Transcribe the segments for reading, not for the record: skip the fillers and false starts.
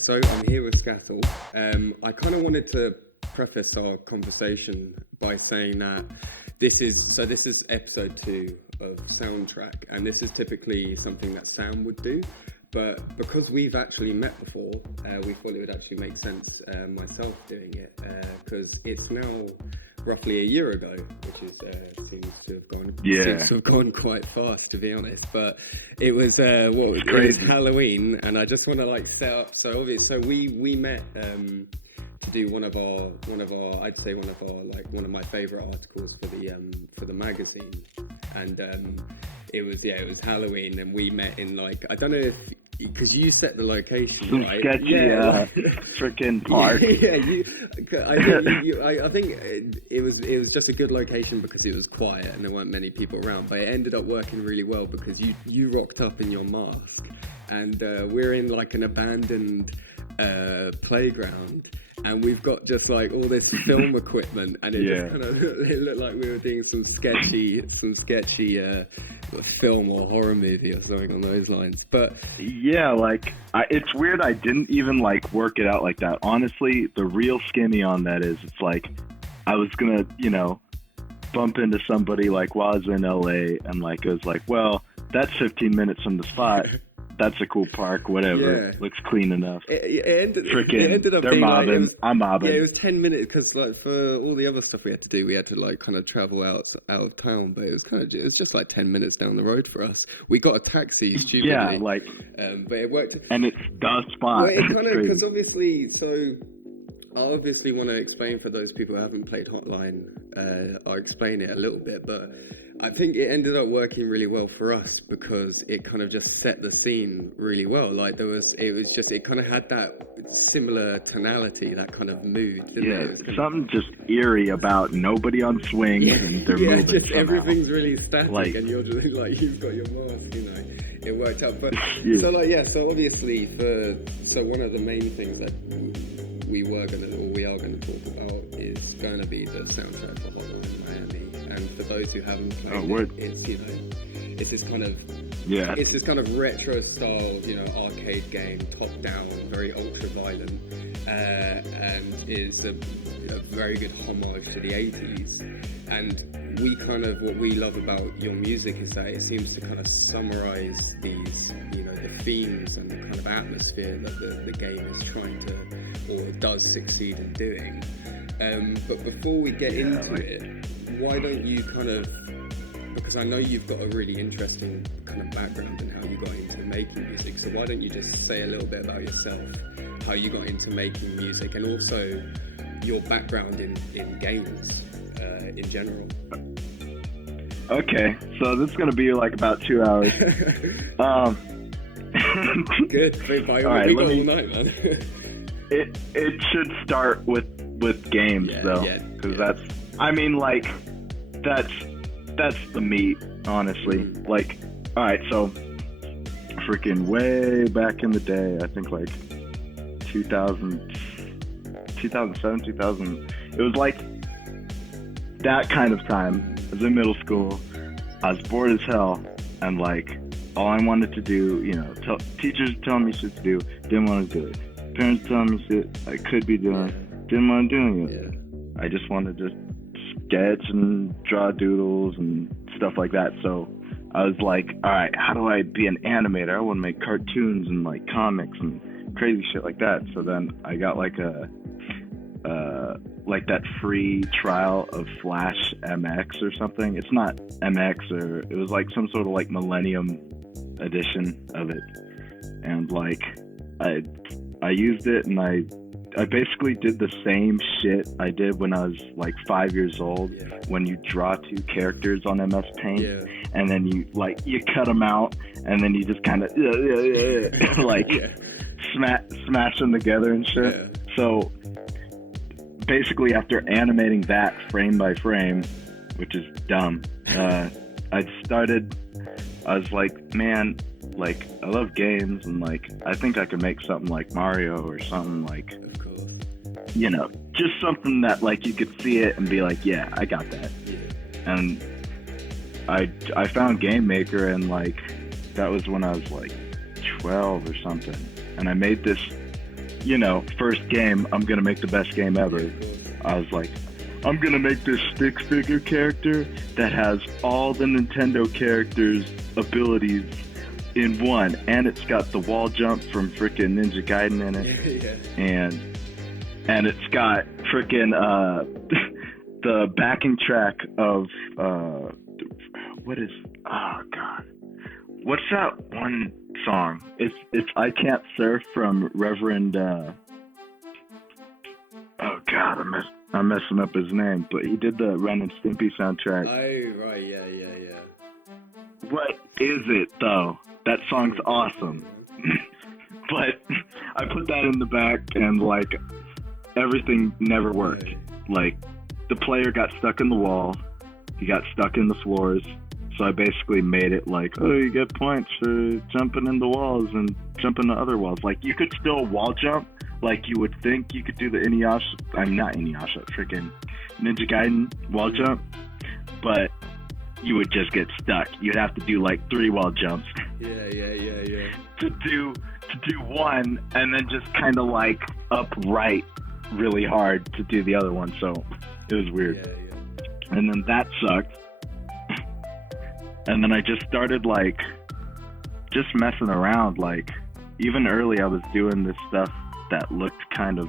So I'm here with Scattle. I kind of wanted to preface our conversation by saying that this is episode 2 of Soundtrack, and this is typically something that Sam would do. But because we've actually met before, we thought it would actually make sense myself doing it, because it's now roughly a year ago, which is seems to have gone quite fast, to be honest. But it was it was Halloween, and I just want to set up. So we met to do one of my favorite articles for the magazine, and it was Halloween, and we met in I don't know if, because you set the location, some right? sketchy freaking park. I think it was just a good location because it was quiet and there weren't many people around. But it ended up working really well because you rocked up in your mask, and we're in an abandoned playground. And we've got just all this film equipment, and it just kind of it looked like we were doing some sketchy film or horror movie or something on those lines. But it's weird. I didn't even work it out like that. Honestly, the real skinny on that is I was gonna bump into somebody while I was in LA, and it was well, that's 15 minutes from the spot. That's a cool park, whatever. Looks clean enough. It ended up they're being mobbing. I'm mobbing. Yeah, it was 10 minutes because for all the other stuff we had to do, we had to kind of travel out of town. But it was just 10 minutes down the road for us. We got a taxi, stupidly. Yeah, but it worked. And it's the spot. Well, it kind of, because obviously, I obviously want to explain for those people who haven't played Hotline. I'll explain it a little bit, but I think it ended up working really well for us because it kind of just set the scene really well. It kind of had that similar tonality, that kind of mood. Something just eerie about nobody on swings and they're moving just somehow. Everything's really static, and you're just you've got your mask, It worked out, but so obviously one of the main things that we are going to talk about is going to be the soundtrack for Hotline Miami. And for those who haven't played it's this kind of retro style, arcade game, top down, very ultra violent, and is a very good homage to the 80s. And what we love about your music is that it seems to kind of summarize these, the themes and the kind of atmosphere that the game is trying to, or does succeed in doing. But before we get into it, why don't you because I know you've got a really interesting kind of background in how you got into making music, so why don't you just say a little bit about yourself, how you got into making music, and also your background in games in general. Okay, so this is going to be about 2 hours. Good. By all right, we got all night, man. It should start with games though, because that's the meat, honestly. All right, so freaking way back in the day, I think 2007, 2000. It was that kind of time. I was in middle school. I was bored as hell, and all I wanted to do, teachers telling me shit to do, didn't want to do it. Parents telling me shit I could be doing, didn't want to do it. Yeah. I just wanted to sketch and draw doodles and stuff like that. So I was all right, how do I be an animator? I want to make cartoons and comics and crazy shit like that. So then I got that free trial of Flash MX or something. It's not MX, or it was some sort of Millennium edition of it. And I used it, and I basically did the same shit I did when I was 5 years old, when you draw two characters on MS Paint, and then you cut them out, and then you just kind of smash them together and shit. Yeah. So basically, after animating that frame by frame, which is dumb, I was man, I love games, and I think I could make something like Mario or something Of course. Just something that you could see it and be yeah, I got that. Yeah. And I found Game Maker, and that was when I was 12 or something, and I made this first game, I'm gonna make the best game ever. I was like, I'm gonna make this stick figure character that has all the Nintendo characters' abilities in one, and it's got the wall jump from frickin' Ninja Gaiden in it, and it's got frickin' the backing track of what's that one song? It's I Can't Surf from Reverend I'm messing up his name, but he did the Ren and Stimpy soundtrack. Oh right, yeah. What is it though? That song's awesome. But I put that in the back, and like everything never worked. Like the player got stuck in the wall, he got stuck in the floors. So I basically made it like, oh, you get points for jumping in the walls and jumping to other walls. Like you could still wall jump, like you would think you could do the freaking Ninja Gaiden wall jump, but you would just get stuck. You'd have to do like 3 wall jumps. Yeah. to do one, and then just kind of like upright really hard to do the other one. So it was weird. Yeah. And then that sucked. And then I just started like just messing around. Like even early I was doing this stuff that looked kind of,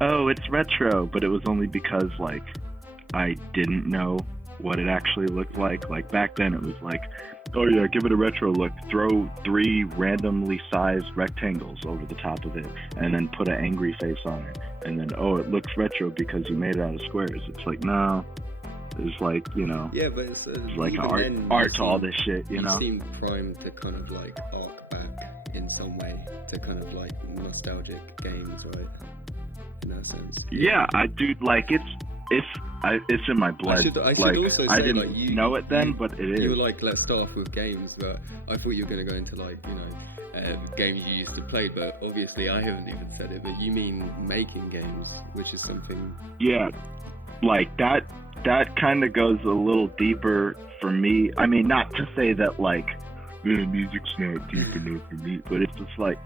oh, it's retro, but it was only because like I didn't know what it actually looked like. Like back then it was like, oh yeah, give it a retro look, throw 3 randomly sized rectangles over the top of it and then put an angry face on it, and then oh, it looks retro because you made it out of squares. It's like, no, it's like, yeah, but it's like art to all this shit, you know. Seem primed to kind of like arc back in some way to kind of like nostalgic games, right? In that sense. Yeah, I do. Like it's in my blood. I should also say, I didn't like, you know it then, but it is. You were like, let's start off with games, but I thought you were going to go into like, games you used to play, but obviously I haven't even said it, but you mean making games, which is something... Yeah, like that kind of goes a little deeper for me. I mean, not to say that like, music's not deep enough for me, but it's just like,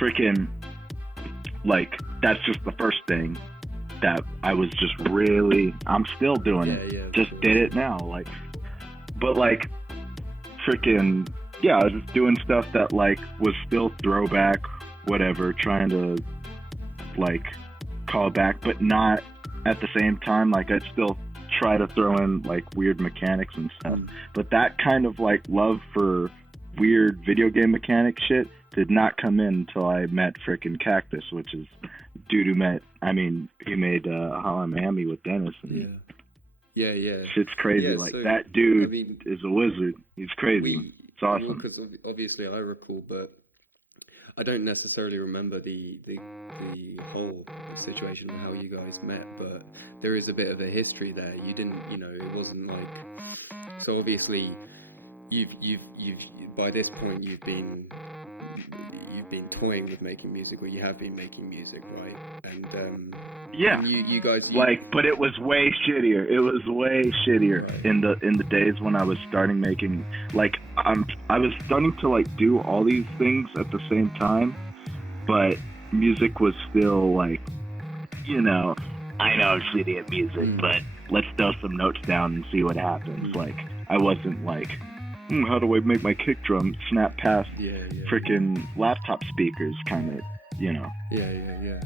freaking, like, that's just the first thing that I was just really, I'm still doing it. Yeah, just did it now. Like, but like, freaking, yeah, I was just doing stuff that like was still throwback, whatever, trying to like call back, but not at the same time. Like I'd still try to throw in like weird mechanics and stuff. But that kind of like love for weird video game mechanic shit did not come in until I met frickin' Cactus, which is dude who he made Hotline Miami with Dennis. And yeah. Shit's crazy. Yeah, like so, that dude is a wizard. He's crazy. It's awesome. Because obviously I recall, but I don't necessarily remember the whole situation of how you guys met. But there is a bit of a history there. You didn't, it wasn't like. So obviously, you've by this point you've been toying with making music, or you have been making music, right? And yeah, and you guys but it was way shittier. It was way shittier right. in the days when I was starting making, like, I was starting to like do all these things at the same time, but music was still like, I know I'm shitty at music, but let's throw some notes down and see what happens. Like I wasn't like, how do I make my kick drum snap past freaking laptop speakers, kind of, Yeah.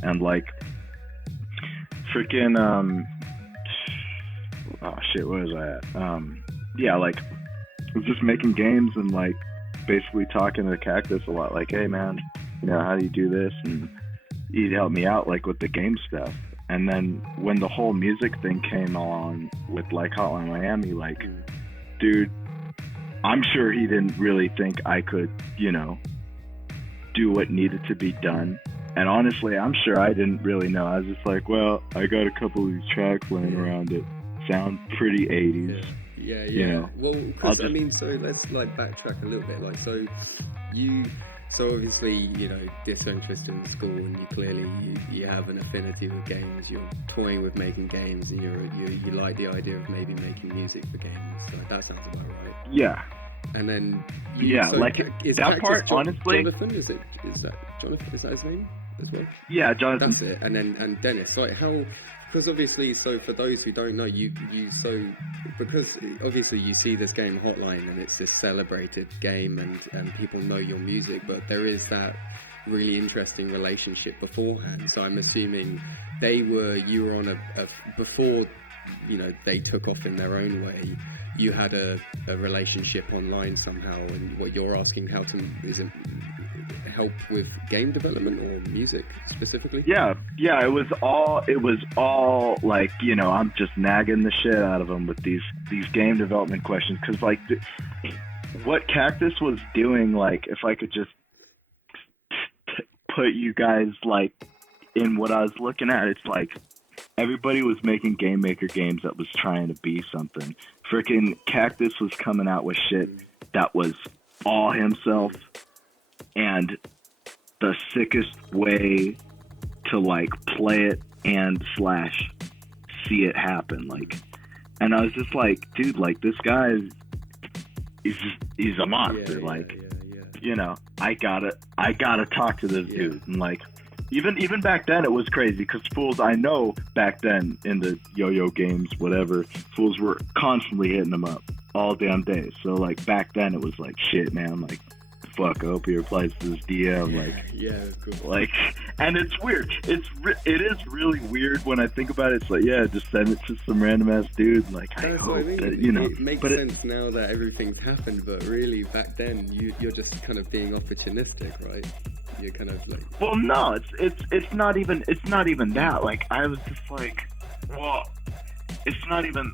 And like, freaking, oh shit, where was I at? Yeah, like, I was just making games and like, basically talking to Cactus a lot, like, hey man, how do you do this? And he'd help me out like with the game stuff. And then when the whole music thing came along with like Hotline Miami, like, dude, I'm sure he didn't really think I could, do what needed to be done. And honestly, I'm sure I didn't really know. I was just like, well, I got a couple of these tracks laying around that sound pretty 80s. Yeah. Well, because so let's like backtrack a little bit. Like, so obviously, disinterested in school, and you clearly you have an affinity with games. You're toying with making games, and you like the idea of maybe making music for games. So that sounds about right. Yeah. And then like that part, honestly. Jonathan, is that Jonathan? Is that his name? as well? Yeah, Jonathan. That's it. And Dennis, like how, because obviously, so for those who don't know, because obviously you see this game Hotline and it's this celebrated game and people know your music, but there is that really interesting relationship beforehand. So I'm assuming you were on a before, you know, they took off in their own way, you had a relationship online somehow, and what you're asking, is it help with game development or music specifically? Yeah, it was all like, you know, I'm just nagging the shit out of them with these game development questions, because like what Cactus was doing, like if I could just put you guys like in what I was looking at, it's like everybody was making Game Maker games that was trying to be something. Freaking Cactus was coming out with shit that was all himself, and the sickest way to like play it and / see it happen. Like, and I was just like, dude, like this guy he's a monster. You know, I gotta talk to this dude. And like, even back then it was crazy, because fools, I know back then in the yo-yo games, whatever, fools were constantly hitting them up all damn day. So like back then it was like, shit, man, like, fuck, I hope he replies to this DM, like, yeah, cool. Like, and it's weird. It is really weird when I think about it. It's like, yeah, just send it to some random ass dude. Like, I hope that, you know. It makes sense now that everything's happened, but really back then you're just kind of being opportunistic, right? You're kind of like. Well, no, it's not even that. Like, I was just like, well, it's not even.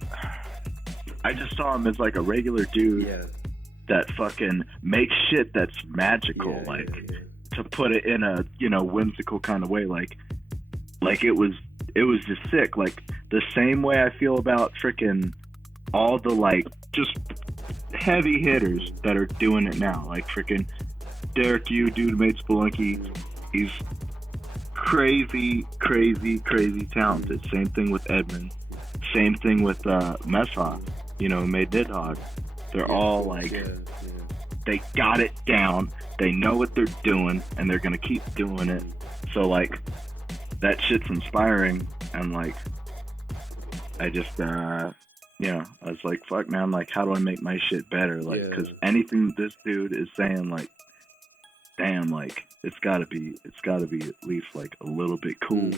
I just saw him as like a regular dude. Yeah. That fucking makes shit that's magical, to put it in a, you know, whimsical kind of way, like it was just sick, like the same way I feel about freaking all the like just heavy hitters that are doing it now, like freaking Derek Yu, dude made Spelunky, he's crazy talented. Same thing with Edmund, same thing with Meshach, you know, made Nidhogg. They're all like, they got it down, they know what they're doing, and they're gonna keep doing it. So like, that shit's inspiring, and like, I just, I was like, fuck man, like, how do I make my shit better? Like, cause anything this dude is saying, like, damn, like, it's gotta be at least like a little bit cool.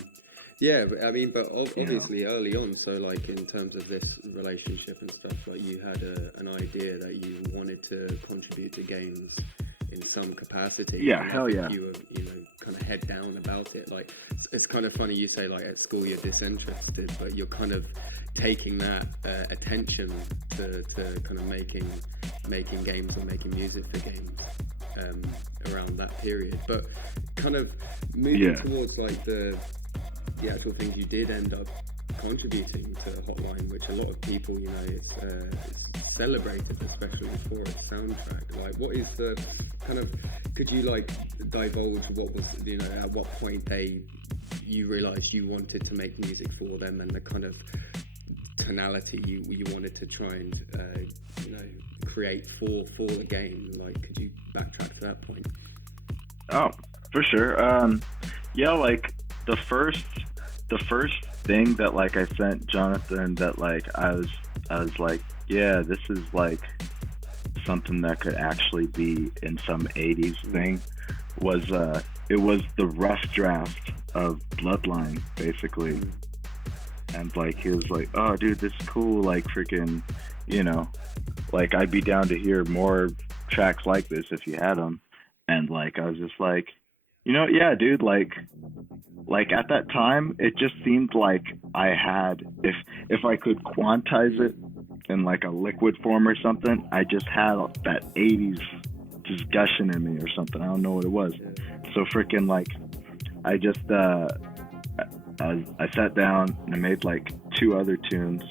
Yeah, but I mean, but obviously early on, so like in terms of this relationship and stuff, like you had an idea that you wanted to contribute to games in some capacity. Yeah, hell yeah. You were, you know, kind of head down about it. Like, it's kind of funny you say like at school you're disinterested, but you're kind of taking that attention to kind of making games or making music for games around that period. But kind of moving towards like the actual things you did end up contributing to Hotline, which a lot of people, you know, it's celebrated, especially for its soundtrack. Like, what is the kind of, could you like divulge what was, you know, at what point you realized you wanted to make music for them, and the kind of tonality you wanted to try and you know, create for the game? Like, could you backtrack to that point? Oh, for sure. Yeah, like the first thing that like I sent Jonathan, that like I was like, yeah, this is like something that could actually be in some 80s thing, was it was the rough draft of Bloodline, basically. And like he was like, oh dude, this is cool, like freaking, you know, like I'd be down to hear more tracks like this if you had them. And like I was just like, you know, yeah dude, like at that time it just seemed like I had, if I could quantize it in like a liquid form or something, I just had that 80s just gushing in me or something. I don't know what it was. So freaking like I just I sat down and I made like 2 other tunes.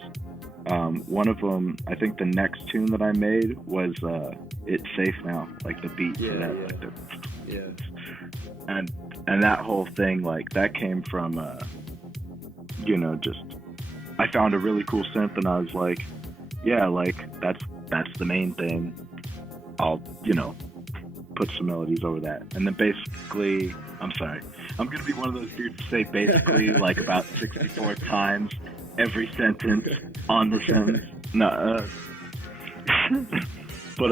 One of them, I think the next tune that I made was It's Safe Now, like the beat for that, like the and that whole thing, like that came from you know, just I found a really cool synth and I was like, yeah, like that's the main thing. I'll, you know, put some melodies over that. And then basically, I'm sorry, I'm going to be one of those dudes to say basically like about 64 times every sentence on the sentence. No, but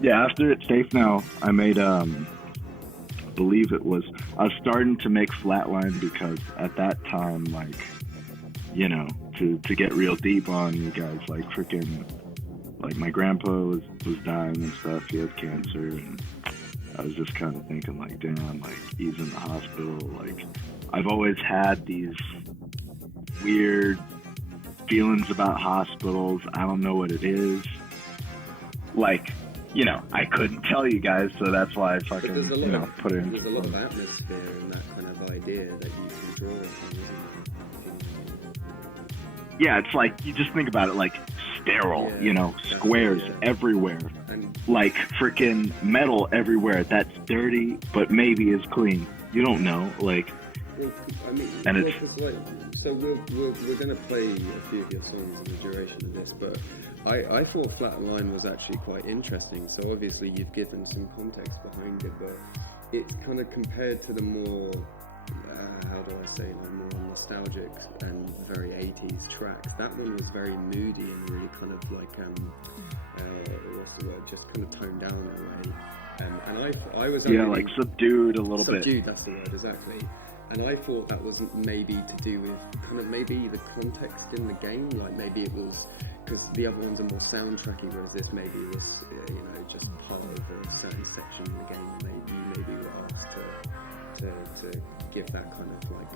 yeah, after It's Safe Now, I made, I believe it was, I was starting to make Flatline because at that time, like, you know, to get real deep on you guys, like freaking, like my grandpa was dying and stuff. He had cancer, and I was just kind of thinking like, damn, like he's in the hospital. Like I've always had these weird feelings about hospitals. I don't know what it is. Like, you know, I couldn't tell you guys, so that's why I fucking, you know, put it in. There's a lot of atmosphere in that kind of idea that you can draw from. Yeah, it's like, you just think about it like sterile, you know, squares everywhere. And like freaking metal everywhere that's dirty, but maybe is clean. You don't know, like. Well, I mean, and it's like, so we're going to play a few of your songs in the duration of this, but I thought Flatline was actually quite interesting. So obviously you've given some context behind it, but it kind of compared to the more, how do I say, like more nostalgic and very 80s tracks. That one was very moody and really kind of like, what's the word, just kind of toned down in a way. And I was like subdued a little bit. Subdued, that's the word, exactly. And I thought that was maybe to do with kind of maybe the context in the game, like maybe it was because the other ones are more soundtracky, whereas this maybe was, you know, just part of a certain section of the game. Maybe were asked to give that kind of like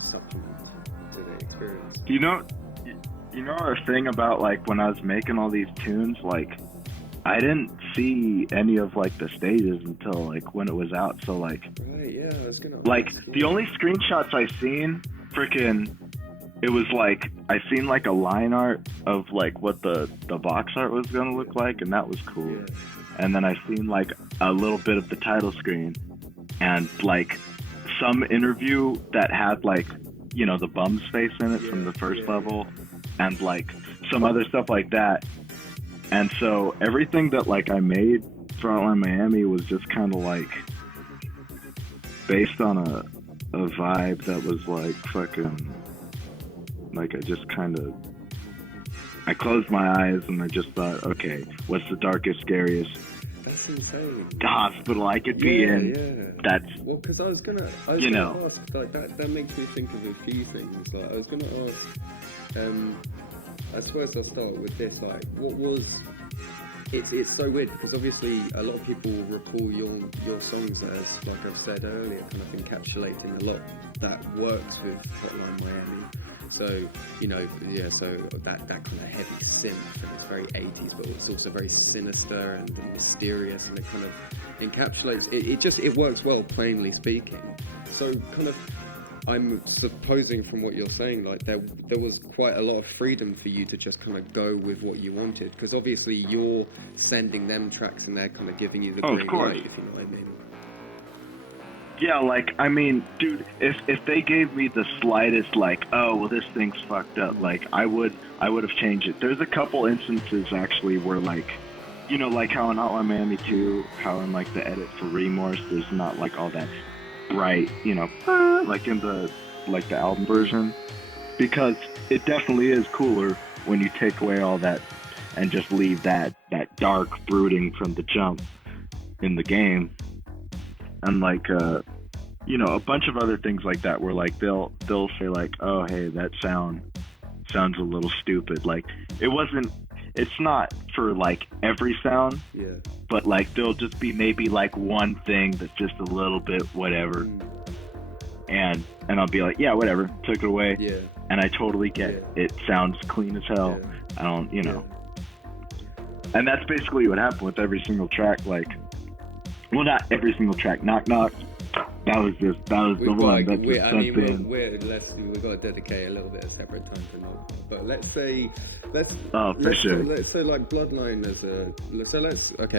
supplement to the experience. You know a thing about like when I was making all these tunes, like I didn't see any of like the stages until like when it was out. So like, right, yeah, I was gonna like the only screenshots I seen, freaking, it was like I seen like a line art of like what the box art was gonna look like, and that was cool. Yeah. And then I seen like a little bit of the title screen, and like some interview that had like, you know, the bum's face in it from the first level, and like some other stuff like that. And so everything that like I made for Hotline Miami was just kind of like based on a vibe that was like fucking, like I just kind of, I closed my eyes and I just thought, okay, what's the darkest, scariest That's insane. hospital I could be in? Yeah. That's, well, because I was gonna ask, like that makes me think of a few things. Like I was gonna ask, I suppose I'll start with this. Like, what was? It's so weird because obviously a lot of people recall your songs as, like I've said earlier, kind of encapsulating a lot that works with Hotline Miami. So, you know, yeah, so that kind of heavy synth, and it's very 80s, but it's also very sinister and mysterious, and it kind of encapsulates, it works well, plainly speaking. So kind of, I'm supposing from what you're saying, like there was quite a lot of freedom for you to just kind of go with what you wanted, because obviously you're sending them tracks and they're kind of giving you the green light, if you know what I mean. Yeah, like, I mean, dude, if they gave me the slightest, like, oh, well, this thing's fucked up, like, I would have changed it. There's a couple instances, actually, where, like, you know, like how in Hotline Miami 2, how in, like, the edit for Remorse, there's not, like, all that bright, you know, like in the album version, because it definitely is cooler when you take away all that and just leave that dark brooding from the jump in the game. And like, you know, a bunch of other things like that where like they'll say like, oh, hey, that sounds a little stupid. Like it's not for like every sound, but like there'll just be maybe like one thing that's just a little bit whatever. And I'll be like, yeah, whatever, took it away. Yeah. And I totally get it. It sounds clean as hell. Yeah. I don't, you know. And that's basically what happened with every single track. Like, well, not every single track. Knock Knock. That was the one. We've got to dedicate a little bit of separate time for Knock. But let's say like Bloodline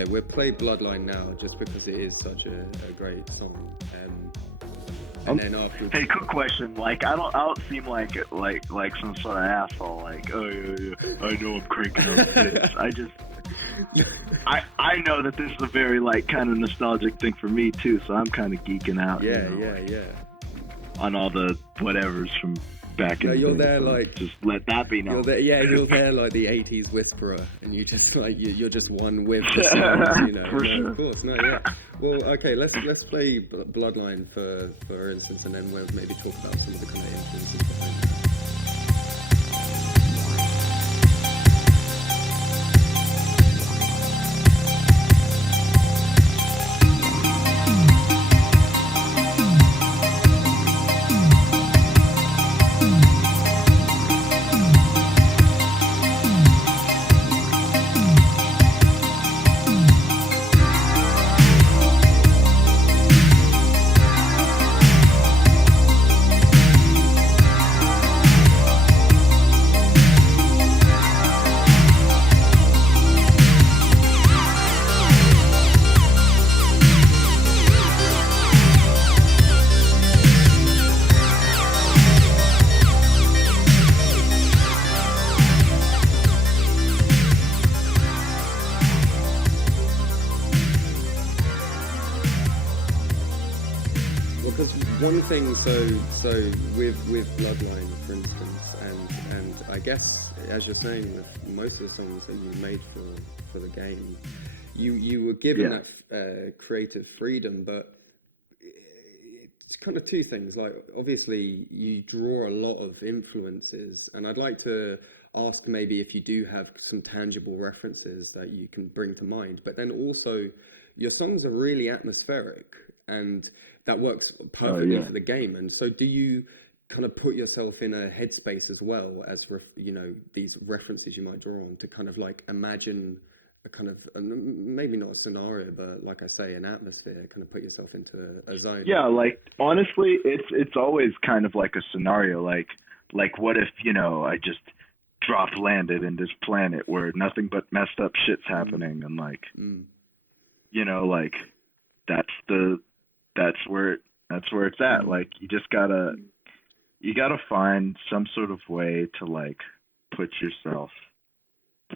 we'll play Bloodline now just because it is such a great song. And then after. Hey, quick question. Like, I don't seem like some sort of asshole. Like, oh yeah, I know I'm cranking up this. I know that this is a very like kind of nostalgic thing for me too, so I'm kind of geeking out. Yeah, you know, yeah. On all the whatevers from back in the you're day, there so like just let that be known. You're there like the 80s whisperer, and you just like you're just one with the sounds, you know. For sure. Of course, no, yeah. Well, okay, let's play Bloodline for instance, and then we'll maybe talk about some of the kind of influences behind that. One thing, so with Bloodline, for instance, and I guess as you're saying with most of the songs that you made for the game, you were given that creative freedom, but it's kind of two things. Like obviously you draw a lot of influences, and I'd like to ask maybe if you do have some tangible references that you can bring to mind, but then also your songs are really atmospheric, and that works perfectly for the game. And so do you kind of put yourself in a headspace as well as, you know, these references you might draw on to kind of like imagine a kind of, maybe not a scenario, but like I say, an atmosphere, kind of put yourself into a zone? Yeah, like honestly, it's always kind of like a scenario, like what if, you know, I just landed in this planet where nothing but messed up shit's happening, and like, you know, like that's where it's at. Like you gotta find some sort of way to like put yourself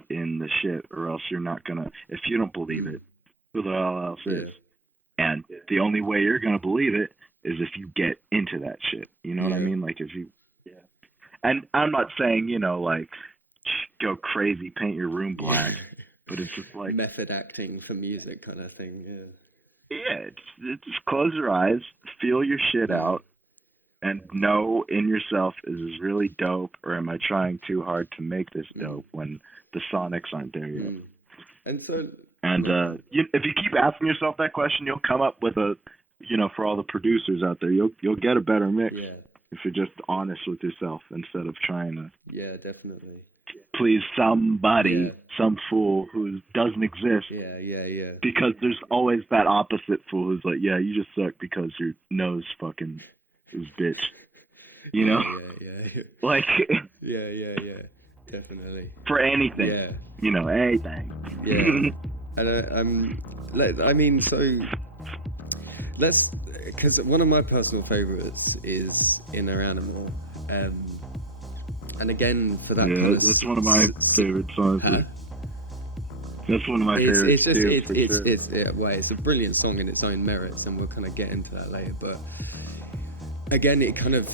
in the shit, or else you're not gonna, if you don't believe it, who the hell else is? And the only way you're gonna believe it is if you get into that shit. You know what I mean? Like if you and I'm not saying, you know, like go crazy, paint your room black, but it's just like method acting for music kind of thing. Yeah, it's just close your eyes, feel your shit out, and know in yourself, is this really dope, or am I trying too hard to make this dope when the sonics aren't there yet? And so, if you keep asking yourself that question, you'll come up with a, you know, for all the producers out there, you'll get a better mix if you're just honest with yourself instead of trying to definitely please somebody, some fool who doesn't exist. Because there's always that opposite fool who's like, yeah, you just suck because your nose fucking is bitch. You know? Like, definitely. For anything. You know, anything. And I mean, so let's, because one of my personal favorites is Inner Animal. And again, for that kind of... that's one of my favorite songs. That's one of my favorites it's a brilliant song in its own merits, and we'll kind of get into that later. But again, it's kind of,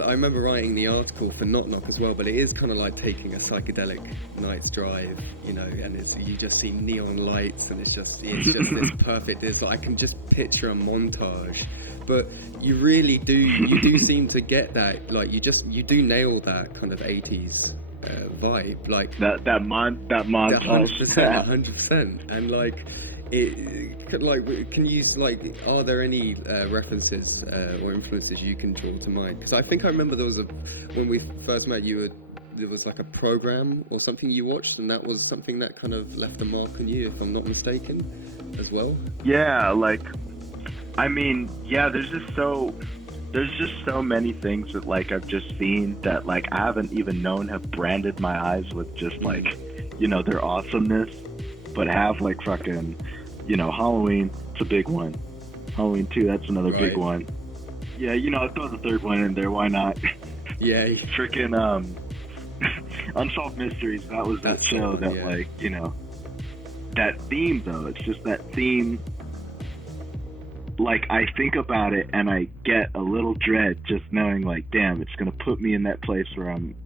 I remember writing the article for Knock Knock as well, but it is kind of like taking a psychedelic night's drive, you know, and you just see neon lights, and it's just this perfect, it's like, I can just picture a montage. But you really do seem to get that, like you do nail that kind of 80s vibe, like that montage, 100%. And like can you, like, are there any references or influences you can draw to mind? Because I think I remember when we first met, there was like a program or something you watched, and that was something that kind of left a mark on you, if I'm not mistaken, as well. Yeah, like, I mean, there's just so many things that like I've just seen that like I haven't even known have branded my eyes with just like, you know, their awesomeness, but have like fucking, you know, Halloween, it's a big one. Halloween 2, that's another big one. Yeah, you know, I'll throw the third one in there, why not? Yeah. Freaking Unsolved Mysteries. That was that show that, like, you know, that theme though. It's just that theme. Like, I think about it and I get a little dread just knowing, like, damn, it's gonna put me in that place where I'm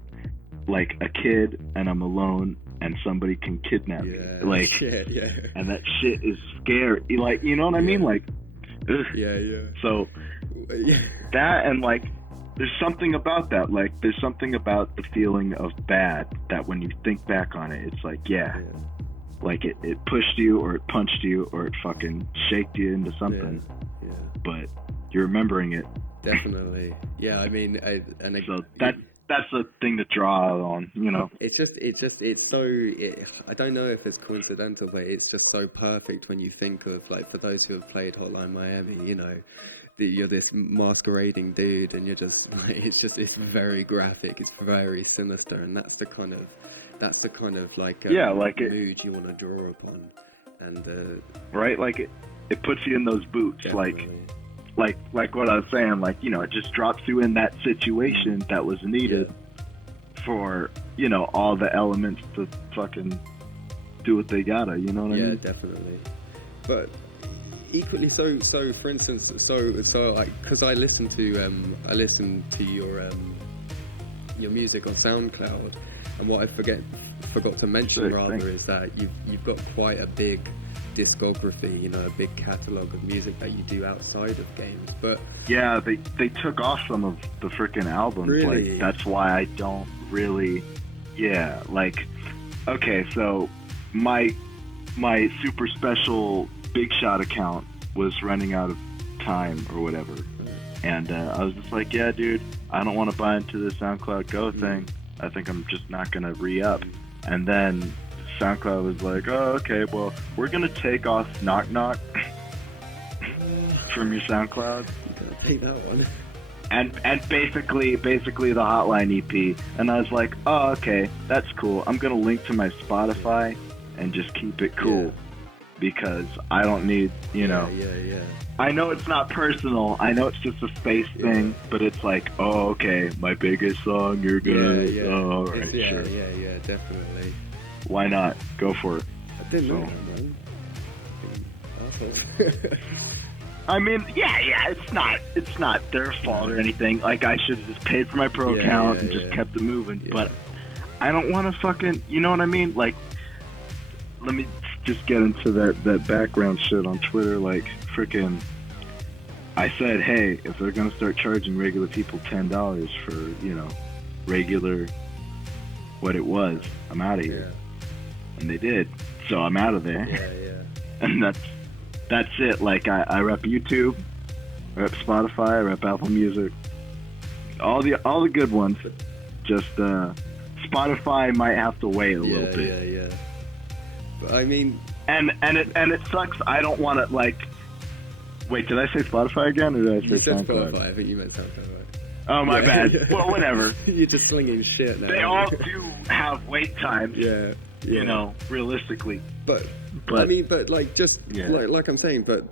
like a kid and I'm alone and somebody can kidnap me. Like, and that shit is scary. Like, you know what I mean? Like, ugh. So that, and like, there's something about that. Like, there's something about the feeling of bad that when you think back on it, it's like, like it pushed you or it punched you or it fucking shaked you into something. But you're remembering it. Definitely. Yeah, I mean, so that's the thing to draw on, you know. It's so, I don't know if it's coincidental, but it's just so perfect when you think of, like, for those who have played Hotline Miami, you know, you're this masquerading dude and you're just, like, it's very graphic, it's very sinister, and that's the kind of like mood you want to draw upon. And right, like it puts you in those boots. Definitely. like what I was saying, like, you know, it just drops you in that situation that was needed for, you know, all the elements to fucking do what they gotta, you know what I mean? Yeah, definitely. But equally so for instance, so like, because I listen to your music on SoundCloud, and what I forgot to mention is that you've got quite a big discography, you know, a big catalogue of music that you do outside of games. But yeah, they took off some of the freaking albums. Really? Like, that's why I don't really, like, okay, so my super special Big Shot account was running out of time or whatever, and I was just like, yeah, dude, I don't want to buy into the SoundCloud Go thing. I think I'm just not gonna re-up. And then SoundCloud was like, oh, okay, well, we're gonna take off Knock Knock from your SoundCloud. You gotta take that one. And basically the Hotline EP. And I was like, oh, okay, that's cool. I'm gonna link to my Spotify and just keep it cool, because I don't need, you know. I know it's not personal. I know it's just a space thing, but it's like, oh, okay, my biggest song, you're good. Oh, all right, sure. Yeah, definitely. Why not? Go for it. I didn't know that, man. I mean, it's not their fault or anything. Like, I should have just paid for my pro account and just kept it moving. But I don't want to fucking, you know what I mean? Like, let me just get into that background shit on Twitter. Like, freaking, I said, hey, if they're gonna start charging regular people $10 for, you know, regular what it was, I'm out of here. And they did, so I'm out of there. And that's it. Like, I rep YouTube, I rep Spotify, I rep Apple Music, all the good ones. Just Spotify might have to wait a little bit. But I mean, and it sucks. I don't want to, like. Wait, did I say Spotify again, or did I say SoundCloud? Spotify. I think you meant SoundCloud. Oh, my bad. Well, whatever. You're just slinging shit now. They all do have wait times. You know, realistically. But I mean, but like, just like I'm saying, but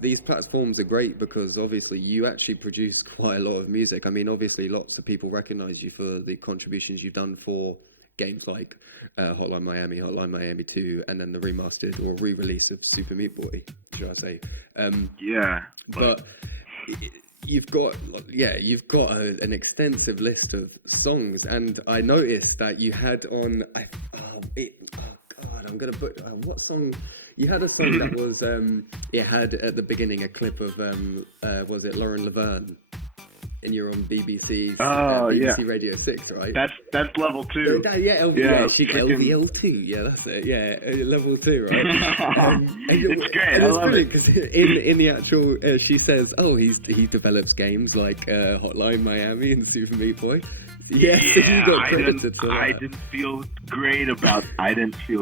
these platforms are great because obviously you actually produce quite a lot of music. I mean, obviously lots of people recognize you for the contributions you've done for games like Hotline Miami, Hotline Miami 2, and then the remastered or re-release of Super Meat Boy, should I say. But you've got an extensive list of songs, and I noticed that you had on what song? You had a song that was it had at the beginning a clip of was it Lauren Laverne? And you're on BBC Radio 6, right? That's level 2. LVL2. Yeah, that's it. Yeah, level 2, right? It's great. I love it. Because in the actual, she says, oh, he develops games like Hotline Miami and Super Meat Boy. Yeah, I didn't feel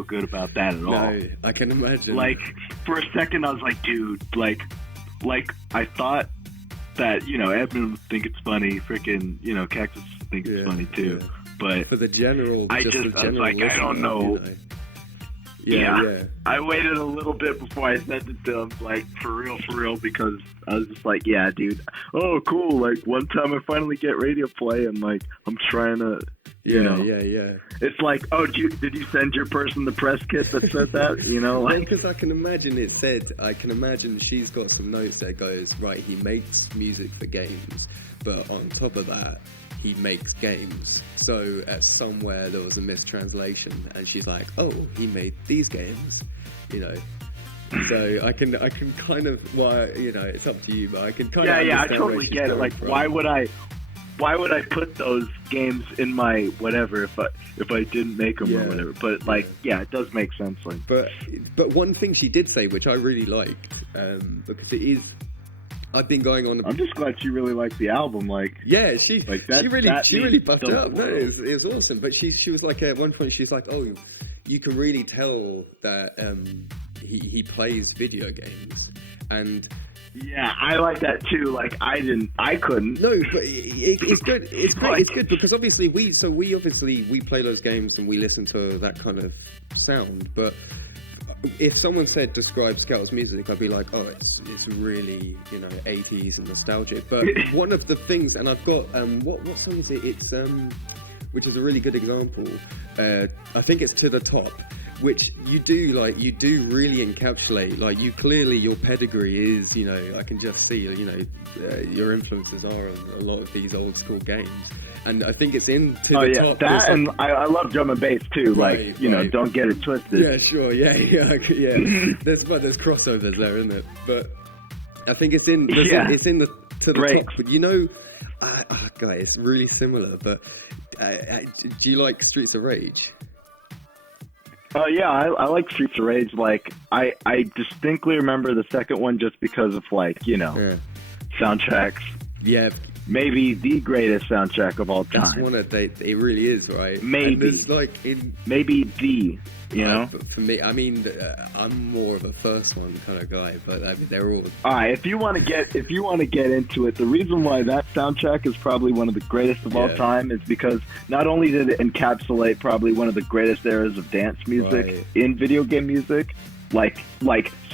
good about that at all. No, I can imagine. Like, for a second, I was like, dude, like I thought that, you know, Edmund would think it's funny, freaking, you know, Cactus thinks it's funny too. But for the general, I was like, I don't know. You know. I waited a little bit before I sent it to him, like, for real, because I was just like, yeah, dude, oh, cool, like, one time I finally get radio play, and, like, I'm trying to, You know? Yeah. It's like, oh, did you send your person the press kit that said that? You know, like, because I can imagine she's got some notes that goes, right, he makes music for games, but on top of that, he makes games. So at somewhere there was a mistranslation, and she's like, oh, he made these games, you know. So I can kind of, well, you know, it's up to you, but I can kind of I totally get it. Like, why would I put those games in my whatever if I didn't make them or whatever? But like, it does make sense. Like, but one thing she did say, which I really liked, because it is, I've been going on. I'm just glad she really liked the album. Like, yeah, she really buffed it up. No, it was awesome. But she was like, at one point she's like, oh, you can really tell that he plays video games. And yeah, I like that too. Like, I couldn't. No, but it's good. It's great. It's good because obviously we play those games and we listen to that kind of sound. But if someone said describe Scattle's music, I'd be like, oh, it's really, you know, 80s and nostalgic. But one of the things, and I've got what song is it? It's which is a really good example. I think it's To the Top, which you do really encapsulate. Like, you clearly, your pedigree is, you know, I can just see, you know, your influences are on a lot of these old school games. And I think it's in To the Top. That, and I love drum and bass too. Right, like, you know, don't get it twisted. Yeah, sure. Yeah. There's crossovers there, isn't it? But I think it's in the To the Top. But you know, guys, it's really similar. But do you like Streets of Rage? Yeah, I like Streets of Rage. Like, I distinctly remember the second one just because of, like, you know, soundtracks. Yeah. Maybe the greatest soundtrack of all time. That's one of it really is, right? Maybe. And like maybe the, you know? But for me, I mean, I'm more of a first one kind of guy, but I mean, they're all... Alright, if you want to get into it, the reason why that soundtrack is probably one of the greatest of all time is because not only did it encapsulate probably one of the greatest eras of dance music in video game music, like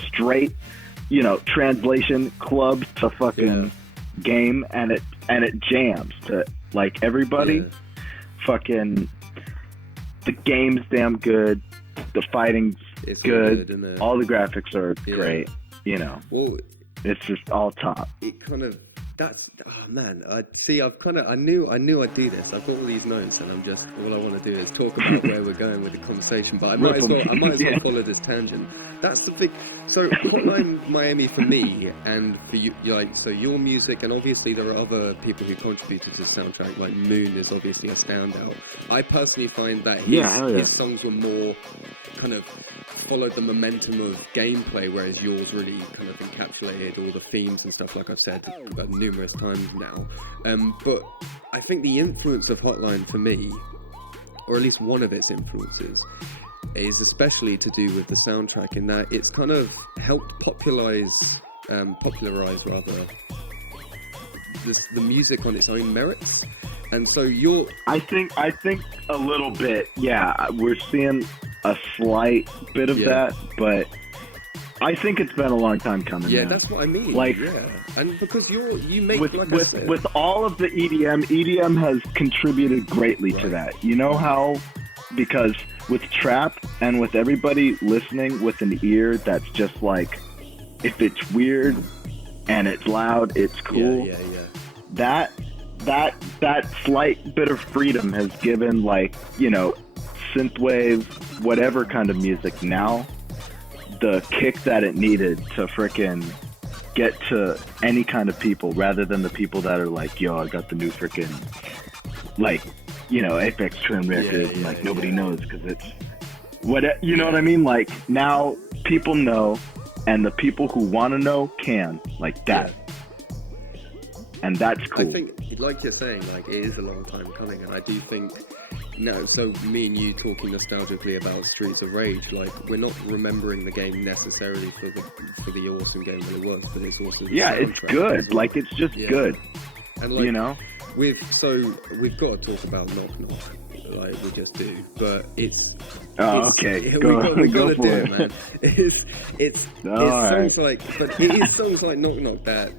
straight, you know, translation club to fucking game, and it jams to, like, everybody. Fucking, the game's damn good, the fighting's good, all the graphics are great, you know. Well, it's just all top. It kind of, oh man, I knew I'd do this. I've got all these notes, and all I want to do is talk about where we're going with the conversation, but I might as well follow this tangent. That's the big. So Hotline Miami for me, and for you, like, so your music, and obviously there are other people who contributed to the soundtrack. Like Moon is obviously a standout. I personally find that his songs were more kind of followed the momentum of gameplay, whereas yours really kind of encapsulated all the themes and stuff, like I've said numerous times now. But I think the influence of Hotline to me, or at least one of its influences, is especially to do with the soundtrack, in that it's kind of helped popularize rather the music on its own merits. And so I think a little bit, we're seeing a slight bit of that, but I think it's been a long time coming. Yeah, that's what I mean. Like, and because you make with all of the EDM has contributed greatly to that. You know how, because with trap and with everybody listening with an ear that's just like, if it's weird and it's loud, it's cool. That slight bit of freedom has given, like, you know, synthwave, whatever kind of music now, the kick that it needed to frickin' get to any kind of people, rather than the people that are like, yo, I got the new frickin', like, you know, Apex Twin record, and like nobody knows because it's what, you know what I mean? Like, now people know, and the people who want to know can, like that. And that's cool. I think, like you're saying, like, it is a long time coming, and I do think, no, so me and you talking nostalgically about Streets of Rage, like, we're not remembering the game necessarily for the awesome game that it was, but it's also it's good. Well. Like, it's just good. And, like, you know, we've got to talk about Knock Knock, like we just do, but it's okay. We got to do it, man. It's songs like, but it is songs like Knock Knock that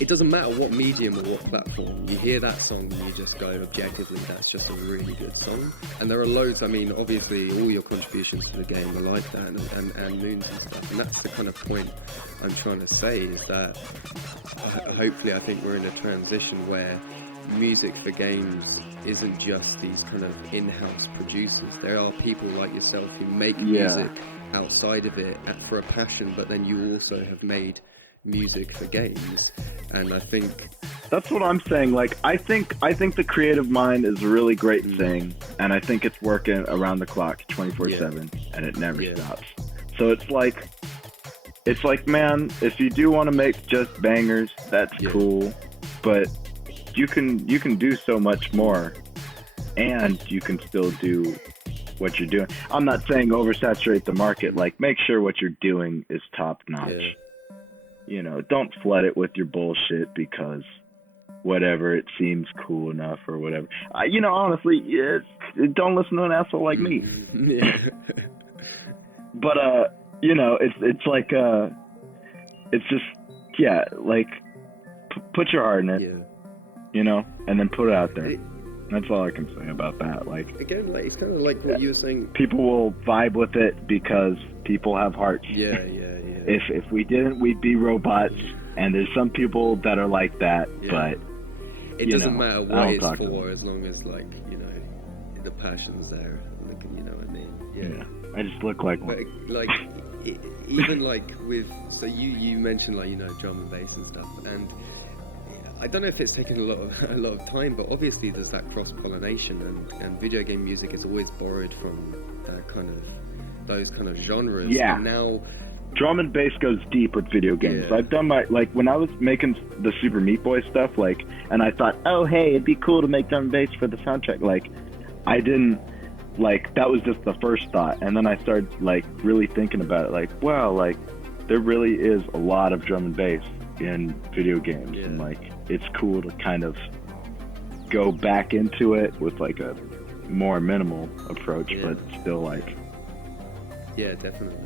it doesn't matter what medium or what platform, you hear that song and you just go, objectively, that's just a really good song. And there are loads, I mean, obviously all your contributions to the game are like that, and Moons and stuff, and that's the kind of point I'm trying to say, is that hopefully I think we're in a transition where music for games isn't just these kind of in-house producers. There are people like yourself who make music outside of it for a passion, but then you also have made music for games. And I think that's what I'm saying. Like, I think the creative mind is a really great thing, and I think it's working around the clock 24/7, and it never stops. So it's like, man, if you do want to make just bangers, that's cool, but you can do so much more, and you can still do what you're doing. I'm not saying oversaturate the market. Like, make sure what you're doing is top notch. Yeah. You know, don't flood it with your bullshit because whatever, it seems cool enough or whatever. You know, honestly, don't listen to an asshole like me. Yeah. But you know, it's like it's just like put your heart in it. Yeah. You know, and then put it out there. That's all I can say about that. Like, again, like, it's kind of like what you were saying. People will vibe with it because people have hearts. Yeah. If we didn't, we'd be robots. And there's some people that are like that, but it doesn't matter what it's for, as long as, like, you know, the passion's there. Like, you know what I mean? Yeah. I just look like one. But, like, even like with, so you mentioned, like, you know, drum and bass and stuff, and I don't know if it's taken a lot of time, but obviously there's that cross-pollination, and video game music is always borrowed from those kind of genres. Yeah. And now, drum and bass goes deep with video games. Yeah. I've done like, when I was making the Super Meat Boy stuff, like, and I thought, oh, hey, it'd be cool to make drum and bass for the soundtrack. Like, I didn't, like, that was just the first thought. And then I started, like, really thinking about it. Like, wow, like, there really is a lot of drum and bass in video games. Yeah. And, like, it's cool to kind of go back into it with, like, a more minimal approach, but still, like, yeah, definitely,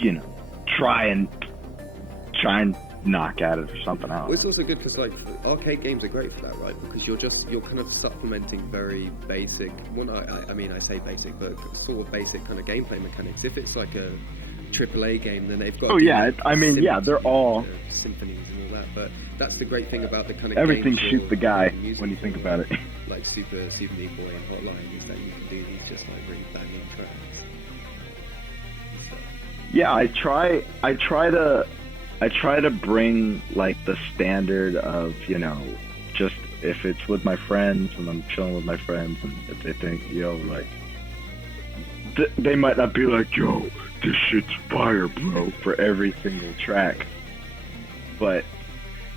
you know, try and knock at it or something else. Well, it's also good because, like, arcade games are great for that, right? Because you're kind of supplementing very basic, I mean, I say basic, but sort of basic kind of gameplay mechanics. If it's like a AAA game, then they've got they're all symphonies and all that. But that's the great thing about the kind of everything games shoots the guy music, when you think about it. Like Super Meat Boy and Hotline, is that you can do these just like really banging tracks. So. Yeah, I try to bring, like, the standard of, you know, just if it's with my friends and I'm chilling with my friends, and if they think, yo, like, they might not be like, yo, this shit's fire, bro, for every single track. But,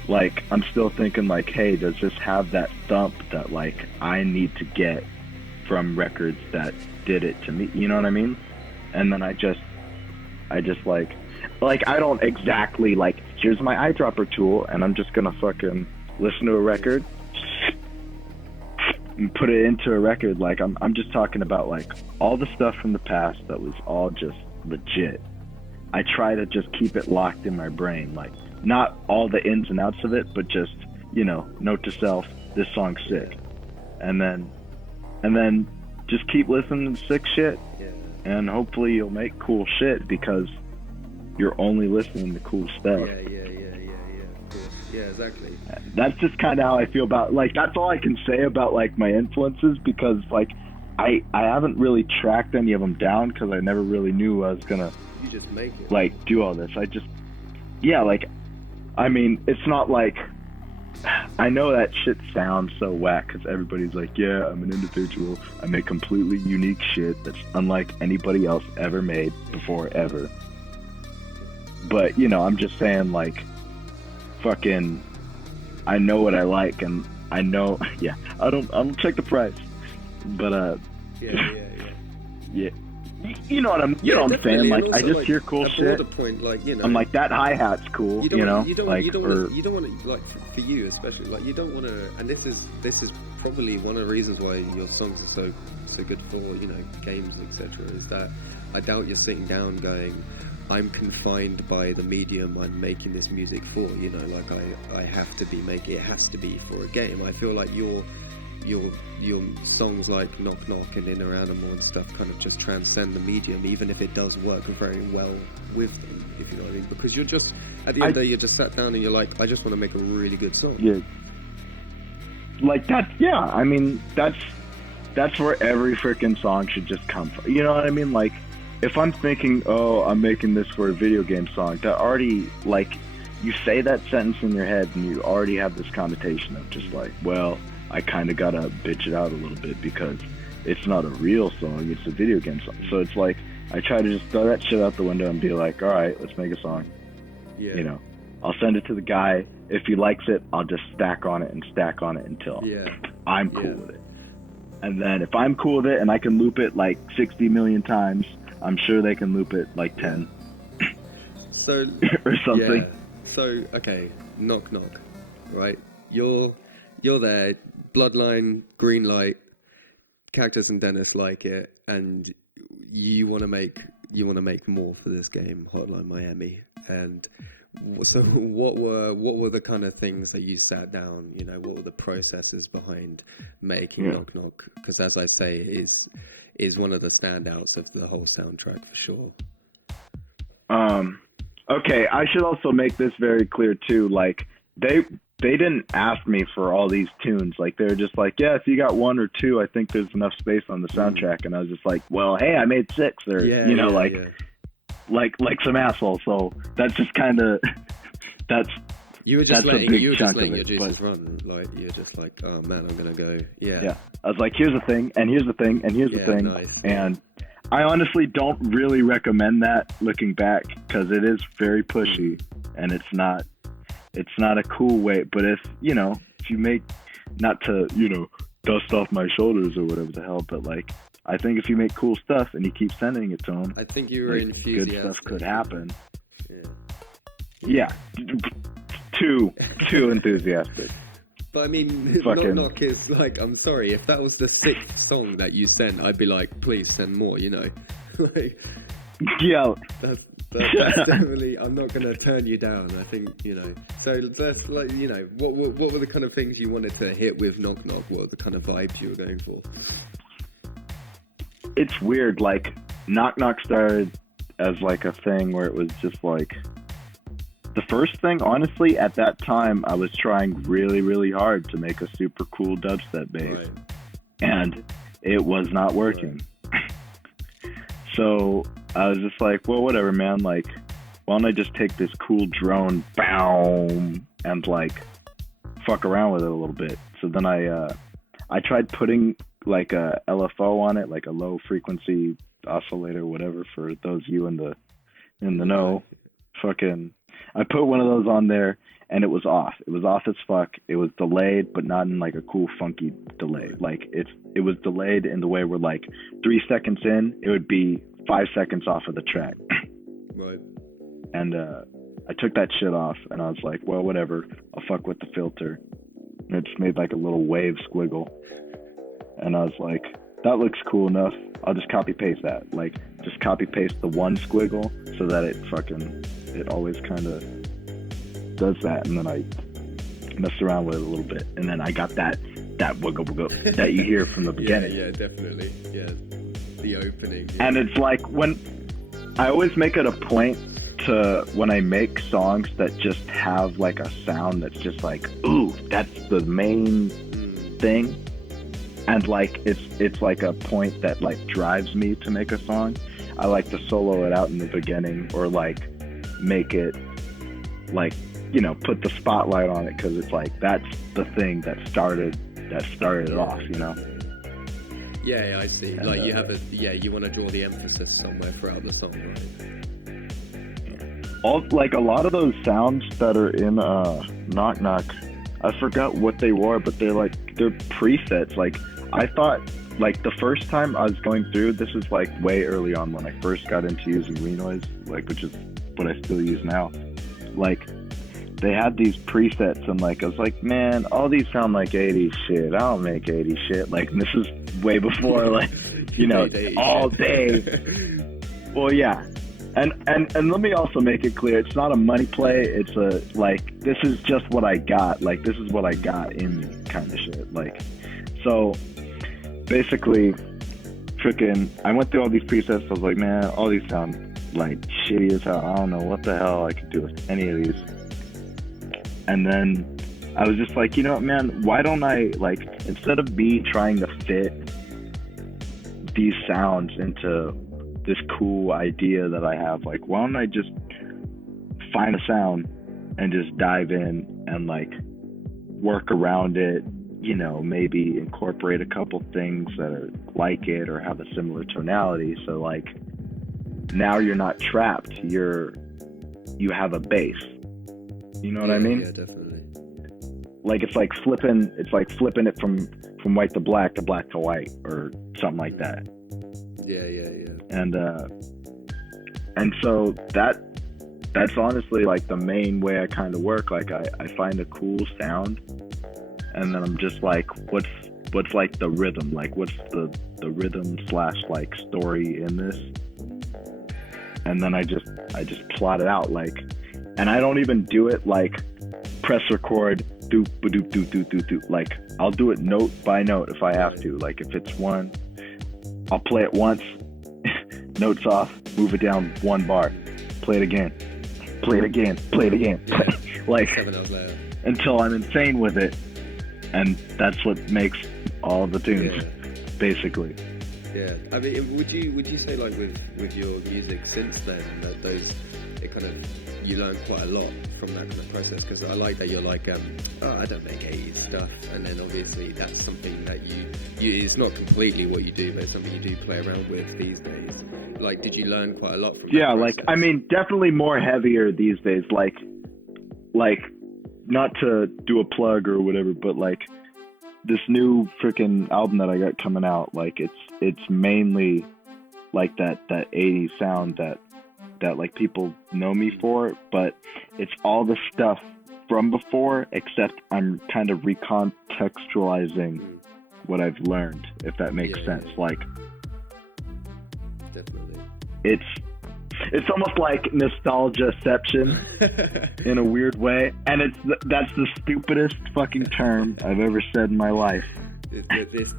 like, I'm still thinking, like, hey, does this have that thump that, like, I need to get from records that did it to me? You know what I mean? And then I just like, I don't exactly, like, here's my eyedropper tool, and I'm just gonna fucking listen to a record and put it into a record. Like, I'm just talking about, like, all the stuff from the past that was all just legit. I try to just keep it locked in my brain, like, not all the ins and outs of it, but just, you know, note to self, this song's sick. And then just keep listening to sick shit, and hopefully you'll make cool shit, because you're only listening to cool stuff. Yeah, exactly. That's just kind of how I feel about, like, that's all I can say about, like, my influences, because, like, I haven't really tracked any of them down, because I never really knew I was gonna, you just make it, like, do all this. Like, I mean, it's not like, I know that shit sounds so whack, because everybody's like, yeah, I'm an individual, I make completely unique shit that's unlike anybody else ever made before, ever. But, you know, I'm just saying, like, fucking, I know what I like, and I know, I don't check the price, but, yeah. You know what I'm saying? Like, also, I just, like, hear cool shit. Point, like, you know, I'm like, that hi-hat's cool, you know? You don't want to, like, for you especially, like, you don't want to, and this is probably one of the reasons why your songs are so good for, you know, games, etc., is that I doubt you're sitting down going, I'm confined by the medium I'm making this music for, you know, like I have to be making, it has to be for a game. I feel like your songs like Knock Knock and Inner Animal and stuff kind of just transcend the medium, even if it does work very well with them, if you know what I mean, because you're just, at the end of the day, you're just sat down and you're like, I just want to make a really good song. Yeah. Like that, yeah, I mean, that's where every freaking song should just come from. You know what I mean? Like, if I'm thinking, oh, I'm making this for a video game song, that already, like, you say that sentence in your head and you already have this connotation of just like, well, I kind of gotta bitch it out a little bit because it's not a real song, it's a video game song. So it's like, I try to just throw that shit out the window and be like, all right, let's make a song. Yeah. You know, I'll send it to the guy. If he likes it, I'll just stack on it until I'm cool with it. And then if I'm cool with it and I can loop it like 60 million times, I'm sure they can loop it like 10. So or something. Yeah. So okay, Knock Knock, right? You're there, Bloodline, green light, Cactus and Dennis like it, and you want to make more for this game, Hotline Miami. And so what were the kind of things that you sat down, you know, what were the processes behind making Knock Knock? Because as I say, is one of the standouts of the whole soundtrack for sure. Okay, I should also make this very clear too. Like, they didn't ask me for all these tunes. Like, they're just like, yeah, if you got one or two, I think there's enough space on the soundtrack. And I was just like, well, hey, I made 6, or like some asshole. So that's just kind of you were just letting your it, juices run. Like, you're just like, oh man, I'm gonna go. Yeah. I was like, here's the thing, and here's the thing, and here's the thing, nice. And I honestly don't really recommend that looking back, because it is very pushy, and it's not a cool way. But if you make, not to, dust off my shoulders or whatever the hell, but like, I think if you make cool stuff and you keep sending it to them, I think you were enthusiastic. Good stuff could happen. Yeah. Too enthusiastic. But I mean, Knock Knock is like, I'm sorry, if that was the 6th song that you sent, I'd be like, please send more, like, yeah, that's definitely, I'm not going to turn you down. I think, so that's like, what were the kind of things you wanted to hit with Knock Knock? What were the kind of vibes you were going for? It's weird, like, Knock Knock started as like a thing where it was just like, the first thing, honestly, at that time, I was trying really, really hard to make a super cool dubstep bass. Right. And it was not working. Right. So I was just like, well, whatever, man. Like, why don't I just take this cool drone, boom, and like fuck around with it a little bit. So then I tried putting like a LFO on it, like a low frequency oscillator, whatever, for those of you in the know. Fucking, I put one of those on there, and it was off. It was off as fuck. It was delayed, but not in like a cool, funky delay. Like, it was delayed in the way where like 3 seconds in, it would be 5 seconds off of the track. Right. And I took that shit off, and I was like, well, whatever. I'll fuck with the filter. And it just made like a little wave squiggle. And I was like, that looks cool enough. I'll just copy paste that. Like, just copy paste the one squiggle so that it always kind of does that. And then I messed around with it a little bit. And then I got that wiggle wiggle that you hear from the beginning. Yeah, definitely. Yeah. The opening. Yeah. And it's like, when I always make it a point to, when I make songs that just have like a sound that's just like, ooh, that's the main thing. And like, it's like a point that like drives me to make a song. I like to solo it out in the beginning, or like make it like, put the spotlight on it, because it's like, that's the thing that started it off, Yeah, I see. And, like, you want to draw the emphasis somewhere throughout the song, right? A lot of those sounds that are in Knock Knock, I forgot what they were, but they're presets. Like, I thought, like, the first time I was going through, this was like way early on when I first got into using Renoise, like, which is what I still use now. Like, they had these presets, and like, I was like, man, all these sound like 80s shit. I don't make 80s shit. Like, this is way before, like, all day. Well, yeah. And let me also make it clear, it's not a money play. It's a, like, this is just what I got. Like, this is what I got in me kind of shit. Like, so basically, freaking, I went through all these presets. I was like, man, all these sound like shitty as hell. I don't know what the hell I could do with any of these. And then I was just like, you know what, man, why don't I, like, instead of me trying to fit these sounds into this cool idea that I have, like, why don't I just find a sound and just dive in and, like, work around it, you know, maybe incorporate a couple things that are like it or have a similar tonality. So, like, now you're not trapped. You have a base. You know what I mean? Yeah, definitely. Like, it's like flipping it from white to black to white or something like that. Yeah. And so that's honestly, like, the main way I kind of work. Like, I find a cool sound, and then I'm just like, what's like the rhythm? Like, what's the rhythm / like story in this? And then I just plot it out, like, and I don't even do it like press record, doop doop doop doop doop doop. Like, I'll do it note by note if I have to. Like, if it's one, I'll play it once, notes off, move it down one bar, play it again, play it again, play it again. Yeah. Like, until I'm insane with it. And that's what makes all the tunes, basically. Yeah, I mean, would you say, like, with your music since then, that it kind of, you learn quite a lot from that kind of process? Because I like that you're like, I don't make 80s stuff, and then obviously that's something that you it's not completely what you do, but it's something you do play around with these days. Like, did you learn quite a lot from that process? Like, I mean, definitely more heavier these days. Like, not to do a plug or whatever, but, like, this new freaking album that I got coming out, like, it's mainly like that 80s sound that like people know me for, but it's all the stuff from before, except I'm kind of recontextualizing what I've learned, if that makes sense. Yeah. Like, definitely, it's almost like nostalgiaception in a weird way, and that's the stupidest fucking term I've ever said in my life. This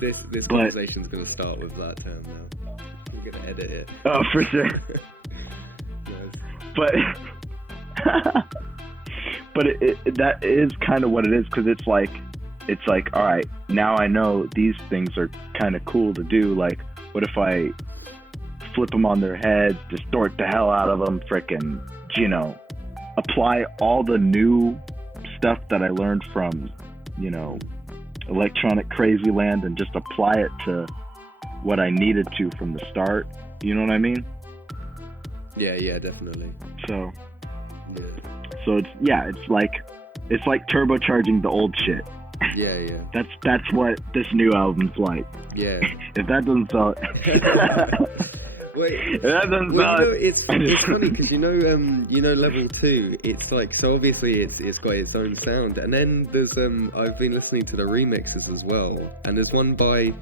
conversation's going to start with that term now. We're going to edit it. Oh, for sure. But that is kind of what it is, because it's like, all right, now I know these things are kind of cool to do. Like, what if I flip them on their heads, distort the hell out of them, frickin', you know, apply all the new stuff that I learned from, you know, electronic crazy land, and just apply it to what I needed to from the start. You know what I mean? Yeah, definitely. So it's like turbocharging the old shit. Yeah. That's what this new album's like. Yeah. If that doesn't sell it. Wait, that doesn't sound... you know, it's funny because you know level 2. It's like, so obviously it's got its own sound, and then there's I've been listening to the remixes as well, and there's one by.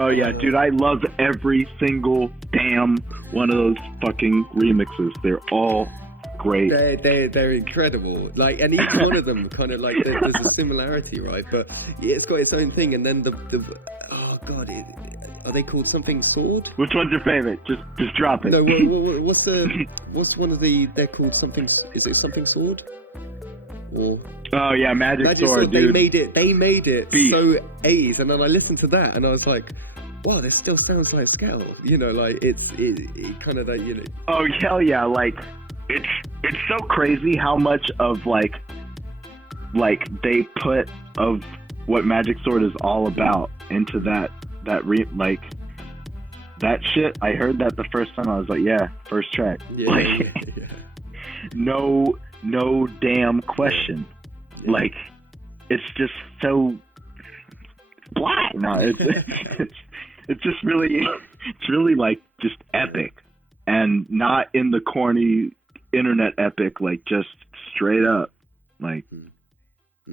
Oh yeah, dude, I love every single damn one of those fucking remixes. They're all great. They're incredible. Like, and each one of them kind of like there's a similarity, right? But it's got its own thing, and then the oh god. Are they called something sword? Which one's your favorite? Just drop it. No, what's one of the? They're called something. Is it something sword? Or oh yeah, Magic Sword, dude. They made it Beef. so 80s, and then I listened to that, and I was like, wow, this still sounds like Scattle. You know, like it kind of that, you know. Oh hell yeah! Like, it's so crazy how much of like they put of what Magic Sword is all about into that shit. I heard that the first time. I was like, yeah, first track. Yeah, like, yeah. No damn question. Yeah. Like, it's just so black. No, it's just really, it's really like just epic, and not in the corny internet epic. Like, just straight up, like,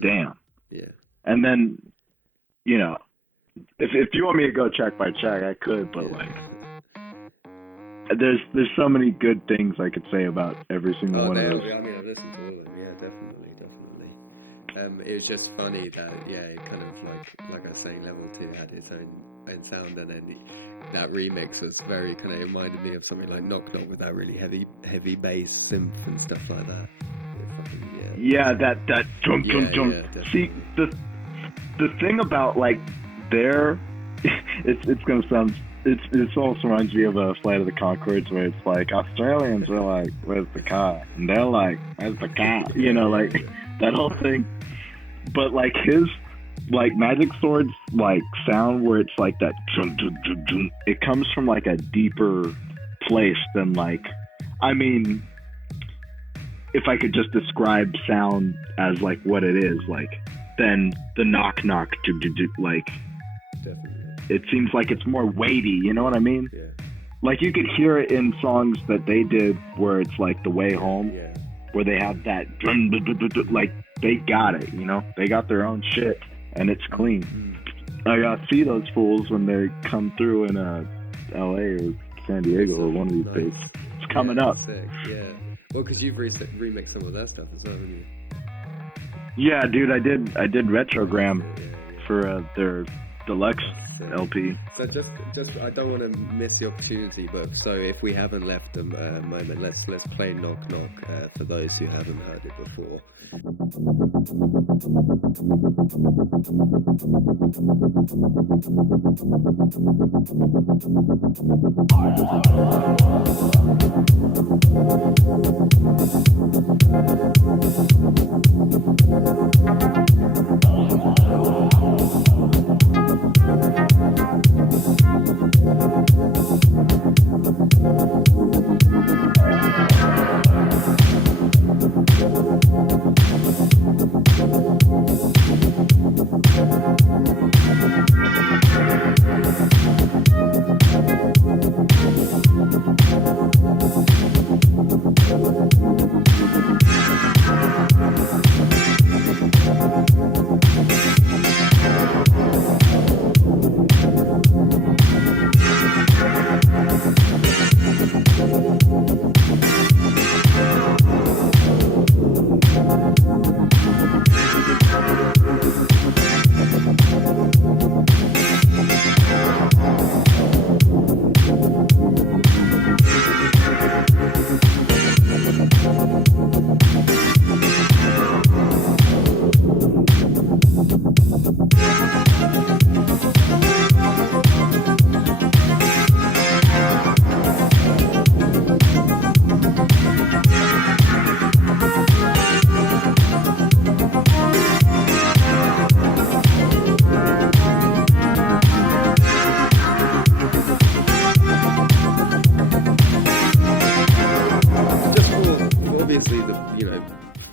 damn. Yeah. And then, you know, if you want me to go track by track, I could, but like, there's so many good things I could say about every single one of those. I mean, I've listened to all of them. Yeah, definitely. It was just funny that it kind of like I was saying, Level 2 had its own sound, and then that remix was very kind of reminded me of something like Knock Knock with that really heavy bass synth and stuff like that. That jump. See, the thing about like it's gonna sound. It also reminds me of a Flight of the Conchords, where it's like Australians are like, "Where's the car?" and they're like, "Where's the car?" You know, like that whole thing. But like his like Magic Sword's like sound, where it's like that, it comes from like a deeper place than like, I mean, if I could just describe sound as like what it is, like then the knock knock like. Definitely. It seems like it's more weighty, you know what I mean? Yeah. Like you could hear it in songs that they did where it's like The Way Home, where they have that, like they got it, you know? They got their own shit, and it's clean. I gotta see those fools when they come through in LA or San Diego or one of these days. It's coming up. Sick. Yeah. Well, because you've remixed some of their stuff as well, haven't you? Yeah, dude, I did Retrogram for their deluxe LP. So just I don't want to miss the opportunity, but so if we haven't left them a moment, let's play Knock Knock for those who haven't heard it before.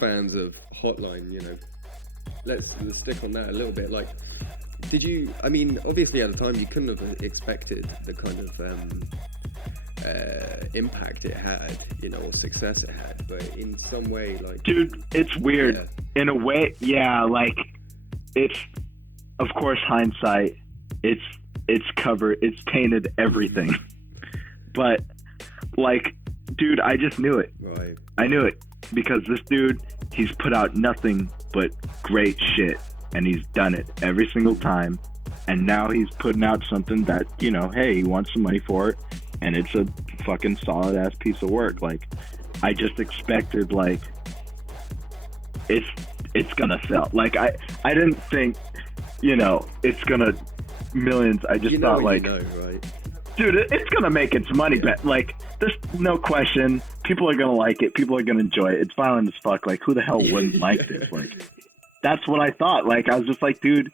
Fans of Hotline, let's stick on that a little bit. Like, did you? I mean, obviously at the time you couldn't have expected the kind of impact it had, or success it had. But in some way, like, dude, it's weird. Yeah. In a way, yeah. Like, it's of course hindsight. It's tainted everything. But like, dude, I just knew it. Right. I knew it. Because this dude, he's put out nothing but great shit, and he's done it every single time, and now he's putting out something that, hey, he wants some money for it, and it's a fucking solid ass piece of work. Like, I just expected, like, it's gonna sell. Like, I didn't think, it's gonna millions. I just thought, like, right? Dude, it's gonna make its money back. Like, there's no question. People are gonna like it. People are gonna enjoy it. It's violent as fuck. Like, who the hell wouldn't like this? Like, that's what I thought. Like, I was just like, dude,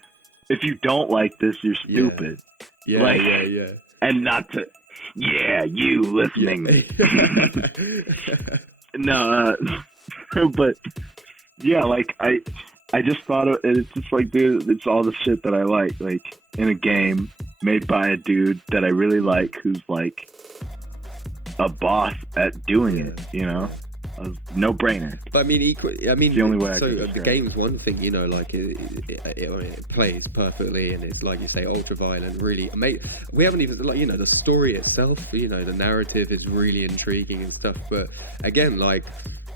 if you don't like this, you're stupid. Yeah, like, yeah. And not to, you listening. Yeah. No, but yeah, like, I just thought it's just like, dude, it's all the shit that I like in a game made by a dude that I really like, who's like a boss at doing it, No brainer. But I mean, the only way so the game's one thing, you know, like it plays perfectly, and it's like you say, ultra violent. Really, we haven't even, like, you know, the story itself, you know, the narrative is really intriguing and stuff. But again, like,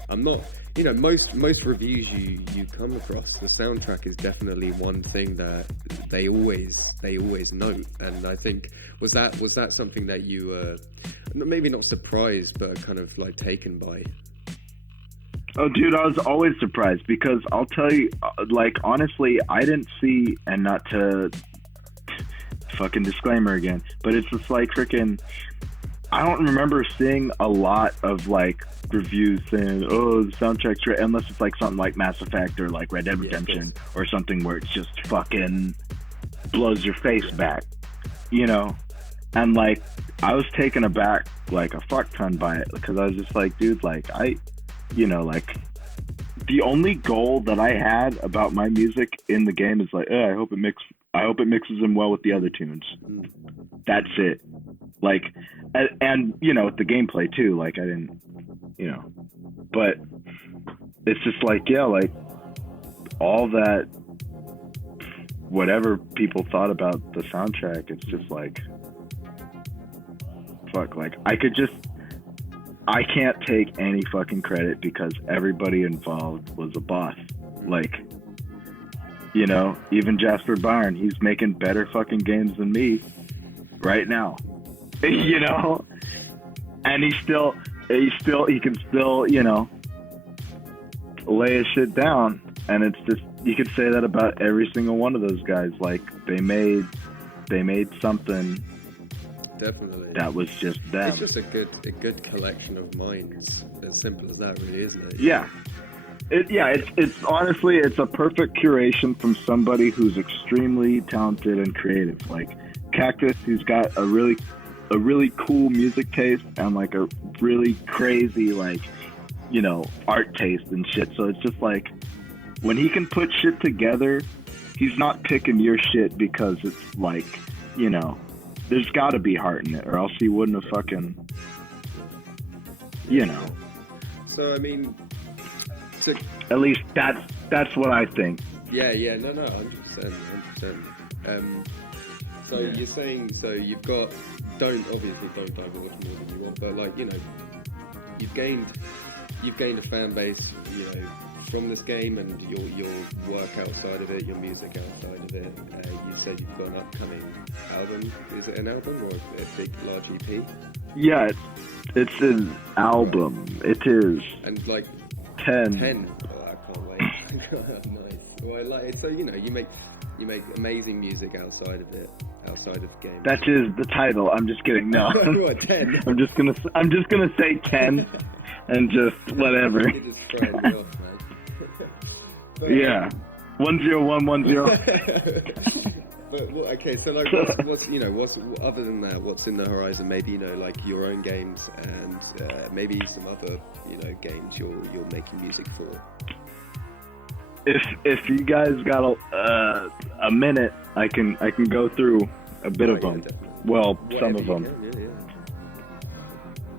I'm not, you know, most reviews you come across, the soundtrack is definitely one thing that they always note. And I think was that something that you were maybe not surprised, but kind of like taken by? Oh, dude, I was always surprised, because I'll tell you, like, honestly, I didn't see, and not to fucking disclaimer again, but it's just like freaking, I don't remember seeing a lot of like reviews saying, oh, the soundtrack's great, unless it's like something like Mass Effect or like Red Dead Redemption or something where it's just fucking blows your face back, you know? And like, I was taken aback like a fuck ton by it, because I was just like, dude, like, you know, like, the only goal that I had about my music in the game is like, I hope it mixes them well with the other tunes. That's it. Like, and you know, with the gameplay too, like, I didn't, you know, but it's just like, yeah, like, all that, whatever people thought about the soundtrack, it's just like, fuck, like, I can't take any fucking credit, because everybody involved was a boss. Like, you know, even Jasper Byrne, he's making better fucking games than me right now. You know? And he can still, you know, lay his shit down. And it's just, you could say that about every single one of those guys. Like, they made something. Definitely. That was just them. It's just a good collection of minds. As simple as that, really, isn't it? Yeah. It's honestly, it's a perfect curation from somebody who's extremely talented and creative. Like Cactus, who's got a really cool music taste and like a really crazy, like, you know, art taste and shit. So it's just like, when he can put shit together, he's not picking your shit because it's like, you know, there's got to be heart in it, or else he wouldn't have fucking, you know. So I mean, at least that's what I think. Yeah, no, 100%. So yeah. You're saying, so you've got, don't divulge more than you want, but like, you know, you've gained a fan base, you know, from this game, and your work outside of it, your music outside of it. You said you've got an upcoming album. Is it an album or a big, large EP? Yeah, it's an album. Right. It is. And like 10. Oh, I can't wait. Nice. Well, I like it. So, you know, you make amazing music outside of it, outside of games. That is the title. I'm just kidding. No. What, 10? I'm just gonna say 10, and just whatever. You're just throwing me off, man. But, yeah, 10110. But okay, so like, what's other than that? What's in the horizon? Maybe, you know, like your own games, and maybe some other, you know, games you're making music for. If you guys got a minute, I can go through a bit of them. Definitely. Well, Whatever some of them. Yeah.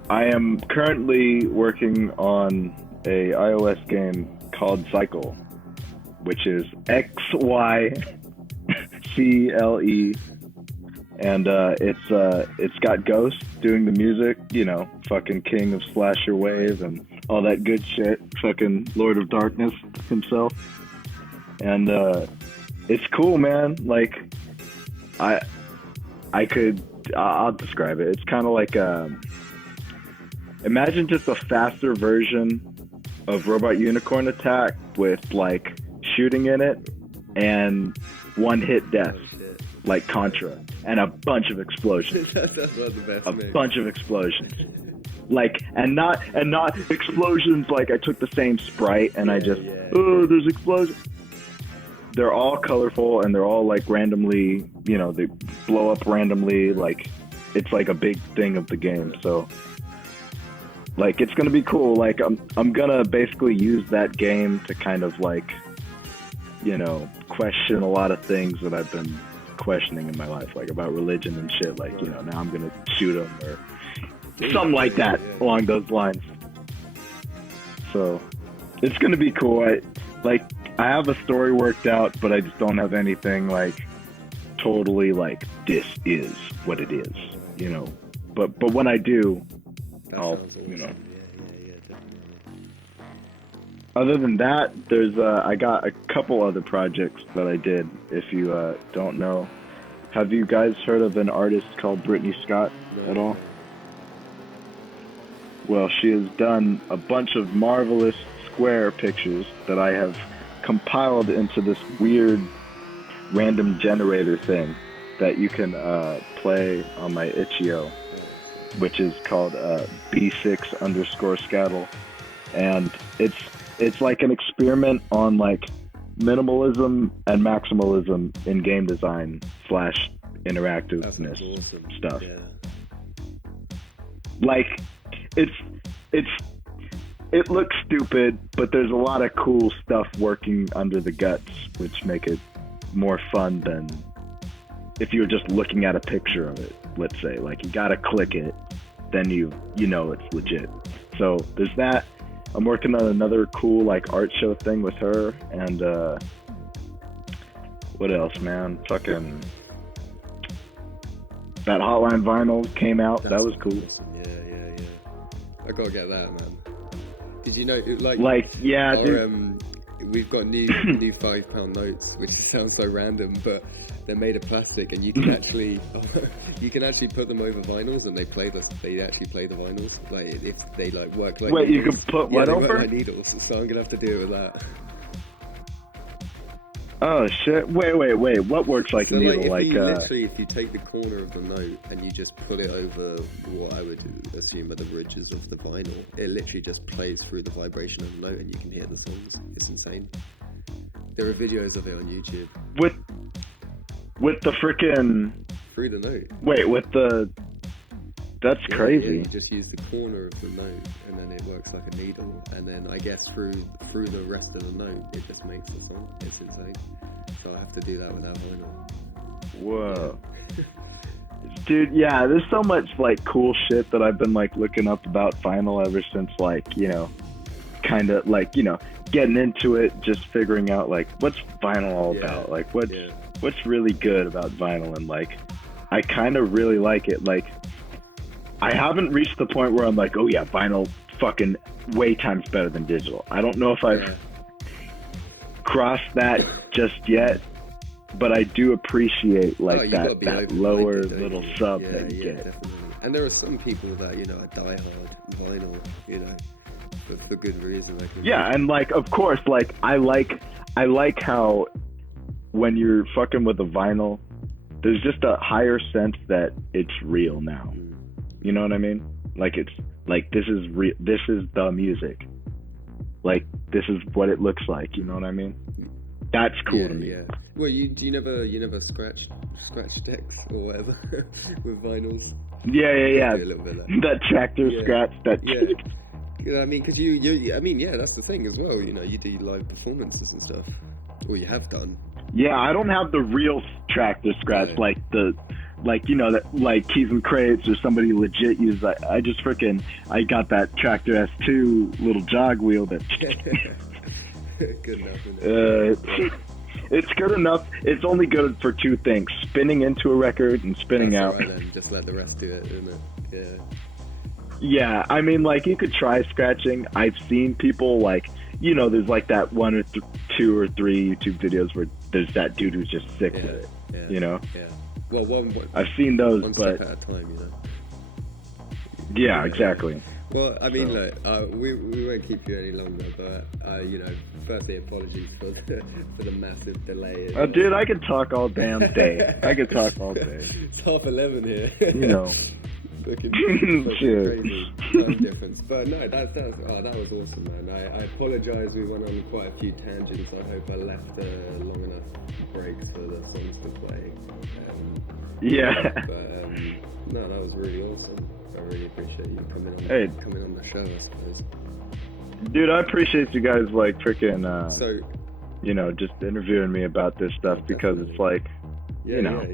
I am currently working on a iOS game called Cycle, which is XYCLE, and it's got Ghost doing the music, you know, fucking king of slasher wave and all that good shit, fucking Lord of Darkness himself, and it's cool, man. Like, I'll describe it. It's kind of like imagine just a faster version of Robot Unicorn Attack with like shooting in it and one-hit death, like Contra, and a bunch of explosions. That's one of the best. Bunch of explosions, like, and not explosions like I took the same sprite and there's explosions. They're all colorful and they're all like randomly, you know, they blow up randomly. Like, it's like a big thing of the game. So, like, it's gonna be cool. Like, I'm gonna basically use that game to kind of like, you know, question a lot of things that I've been questioning in my life, like about religion and shit. Like, you know, now I'm gonna shoot them or something like that along those lines. So it's gonna be cool. I have a story worked out, but I just don't have anything like totally like this is what it is, you know. But when I do, I'll awesome. you know. Yeah, definitely. Other than that, there's I got a couple other projects that I did. If you don't know, have you guys heard of an artist called Brittany Scott at all? Well, she has done a bunch of marvelous square pictures that I have compiled into this weird random generator thing that you can play on my itch.io, which is called B6_Scattle, and it's like an experiment on like minimalism and maximalism in game design / interactiveness awesome. stuff. Yeah. Like it looks stupid, but there's a lot of cool stuff working under the guts, which make it more fun than if you're just looking at a picture of it. Let's say, like, you gotta click it, then you know it's legit. So there's that. I'm working on another cool like art show thing with her, and what else, man? Fucking that Hotline vinyl came out. That was cool. Awesome. Yeah. I gotta get that, man. Did you know, yeah, our, dude. we've got new £5 notes, which sounds so random, but they're made of plastic, and you can actually put them over vinyls, and they actually play the vinyls. Like if they like work like. Wait, needles. you can put what over? Work like needles, so I'm gonna have to do it with that. Oh shit! Wait! What works like a needle? If you take the corner of the note and you just put it over what I would assume are the ridges of the vinyl, it literally just plays through the vibration of the note, and you can hear the songs. It's insane. There are videos of it on YouTube. With the frickin' through the note. Wait, with the. That's crazy. Yeah, you just use the corner of the note, and then it works like a needle, and then I guess through the rest of the note, it just makes the song. It's insane. So I have to do that without vinyl. Whoa. Dude, yeah, there's so much like cool shit that I've been like looking up about vinyl ever since, like, you know, kind of like, you know, getting into it, just figuring out like what's vinyl all about, like what's really good about vinyl, and like I kind of really like it. Like, I haven't reached the point where I'm like, oh yeah, vinyl fucking way times better than digital. I don't know if I've crossed that just yet, but I do appreciate like that lower little sub that you get. Definitely. And there are some people that, you know, are diehard vinyl, you know, but for good reason. And like, of course, like I like how when you're fucking with a vinyl, there's just a higher sense that it's real now. You know what I mean? Like, it's like this is the music. Like, this is what it looks like. You know what I mean? That's cool to me. Yeah. Well, you never scratch decks or whatever with vinyls. Yeah. A little bit of that. That tractor scratch. That. Yeah. You know, I mean, because that's the thing as well. You know, you do live performances and stuff, or you have done. Yeah, I don't have the real tractor scratch like you know, that like Keys and Crates or somebody legit uses. I got that Tractor S2 little jog wheel that. Good enough. Isn't it? It's good enough. It's only good for two things: spinning into a record and spinning out. Right, then just let the rest do it, isn't it? Yeah. Yeah, I mean, like, you could try scratching. I've seen people, like, you know, there's like that one or two or three YouTube videos where there's that dude who's just sick with it. Yeah. You know? Yeah. Well, I've seen those, one but step at a time, you know. Yeah, exactly. Well, I mean, look, we won't keep you any longer, but you know, firstly, apologies for the massive delay. Dude, I could talk all damn day. It's 11:30 here. You know. Looking crazy time difference, but no, that was awesome, man. I apologise. We went on quite a few tangents. I hope I left long enough breaks for the songs to play. But no, that was really awesome. I really appreciate you coming on the show, I suppose. Dude, I appreciate you guys like freaking you know, just interviewing me about this stuff, because it's like, you know,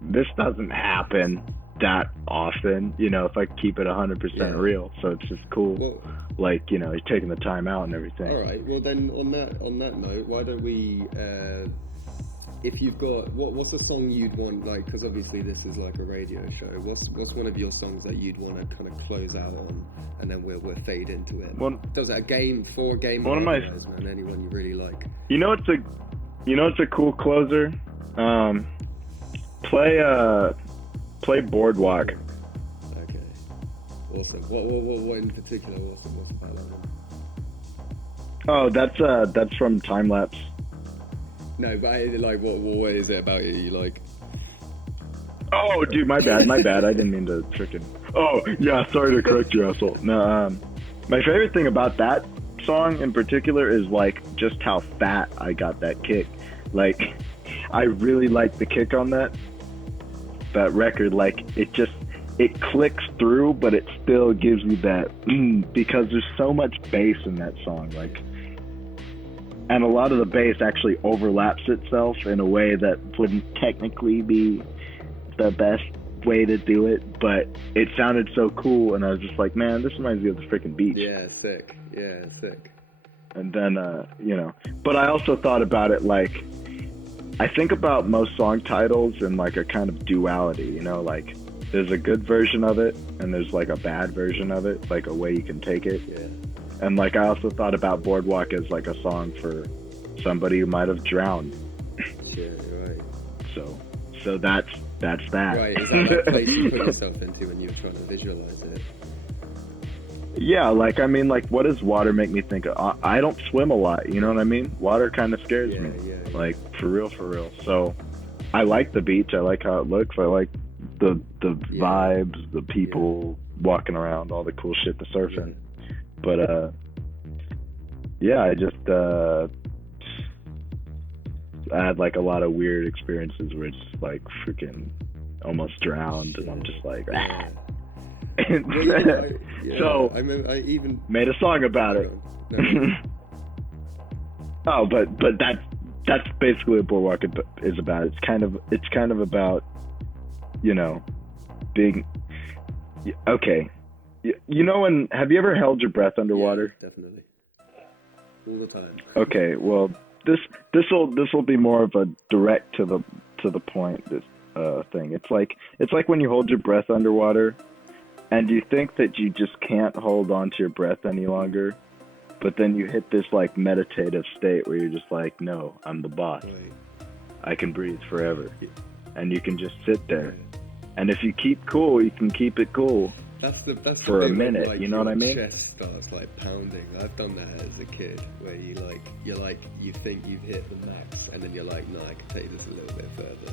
this doesn't happen that often, you know, if I keep it 100% real. So it's just cool. Well, like, you know, you're taking the time out and everything. all right. Well, then on that note, why don't we? If you've got what's a song you'd want, like, because obviously this is like a radio show. What's one of your songs that you'd want to kind of close out on, and then we'll fade into it. Does it a game one of my guys, man? Anyone you really like? You know, it's a cool closer. Play Boardwalk. Okay. Awesome. What in particular? What's about that one? Oh, that's from Time Lapse. No, but like, what is it about it you like? Oh, dude, my bad. I didn't mean to freaking. Oh, yeah, sorry to correct you, asshole. No, my favorite thing about that song in particular is like just how fat I got that kick. Like, I really like the kick on that record. Like, it clicks through, but it still gives you that because there's so much bass in that song. Like. And a lot of the bass actually overlaps itself in a way that wouldn't technically be the best way to do it, but it sounded so cool, and I was just like, man, this reminds me of the freaking beach. Yeah, sick. And then, you know, but I also thought about it like, I think about most song titles in like a kind of duality, you know, like there's a good version of it, and there's like a bad version of it, like a way you can take it. Yeah. And like I also thought about Boardwalk as like a song for somebody who might have drowned. Sure, right. So that's that. Right, is that place you put yourself into when you were trying to visualize it? Yeah, like I mean, like what does water make me think of? I don't swim a lot, you know what I mean? Water kind of scares me. Yeah. Like for real. So I like the beach. I like how it looks. I like the vibes, the people walking around, all the cool shit, the surfing. But yeah, I just I had like a lot of weird experiences where it's like freaking almost drowned, and I'm just like, So I even made a song about it. No. Oh, but that's basically what Boardwalk is about. It's kind of about, you know, being okay. You know, have you ever held your breath underwater? Yeah, definitely. All the time. Okay, well, this will be more of a direct to the point thing. It's like when you hold your breath underwater, and you think that you just can't hold on to your breath any longer, but then you hit this like meditative state where you're just like, no, I'm the boss. Right. I can breathe forever, and you can just sit there. And if you keep cool, you can keep it cool. That's for the a minute, like, you know what I mean? Your chest starts like pounding. I've done that as a kid, where you think you've hit the max, and then you're like, no, I can take this a little bit further.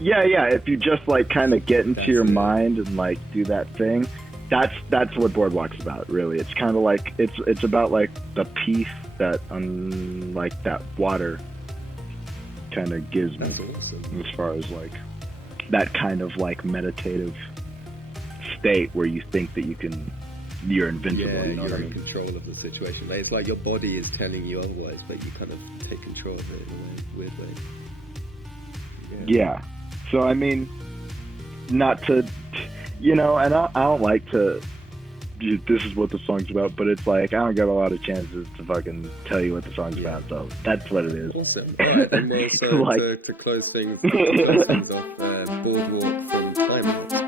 Yeah. If you just like kind of get into your mind and like do that thing, that's what Boardwalk's about. Really, it's kind of like it's about like the peace that like that water kind of gives me. That's awesome. As far as like that kind of like meditative state where you think that you're invincible. Yeah, you know you're what I in mean? control of the situation. Like, it's like your body is telling you otherwise, but you kind of take control of it in a weird way. Yeah. So I mean, not to, you know, and I don't like to. This is what the song's about, but it's like I don't get a lot of chances to fucking tell you what the song's about. So that's what it is. Awesome. All right, then. Well, so like, to close things off, Boardwalk from Time Lapse.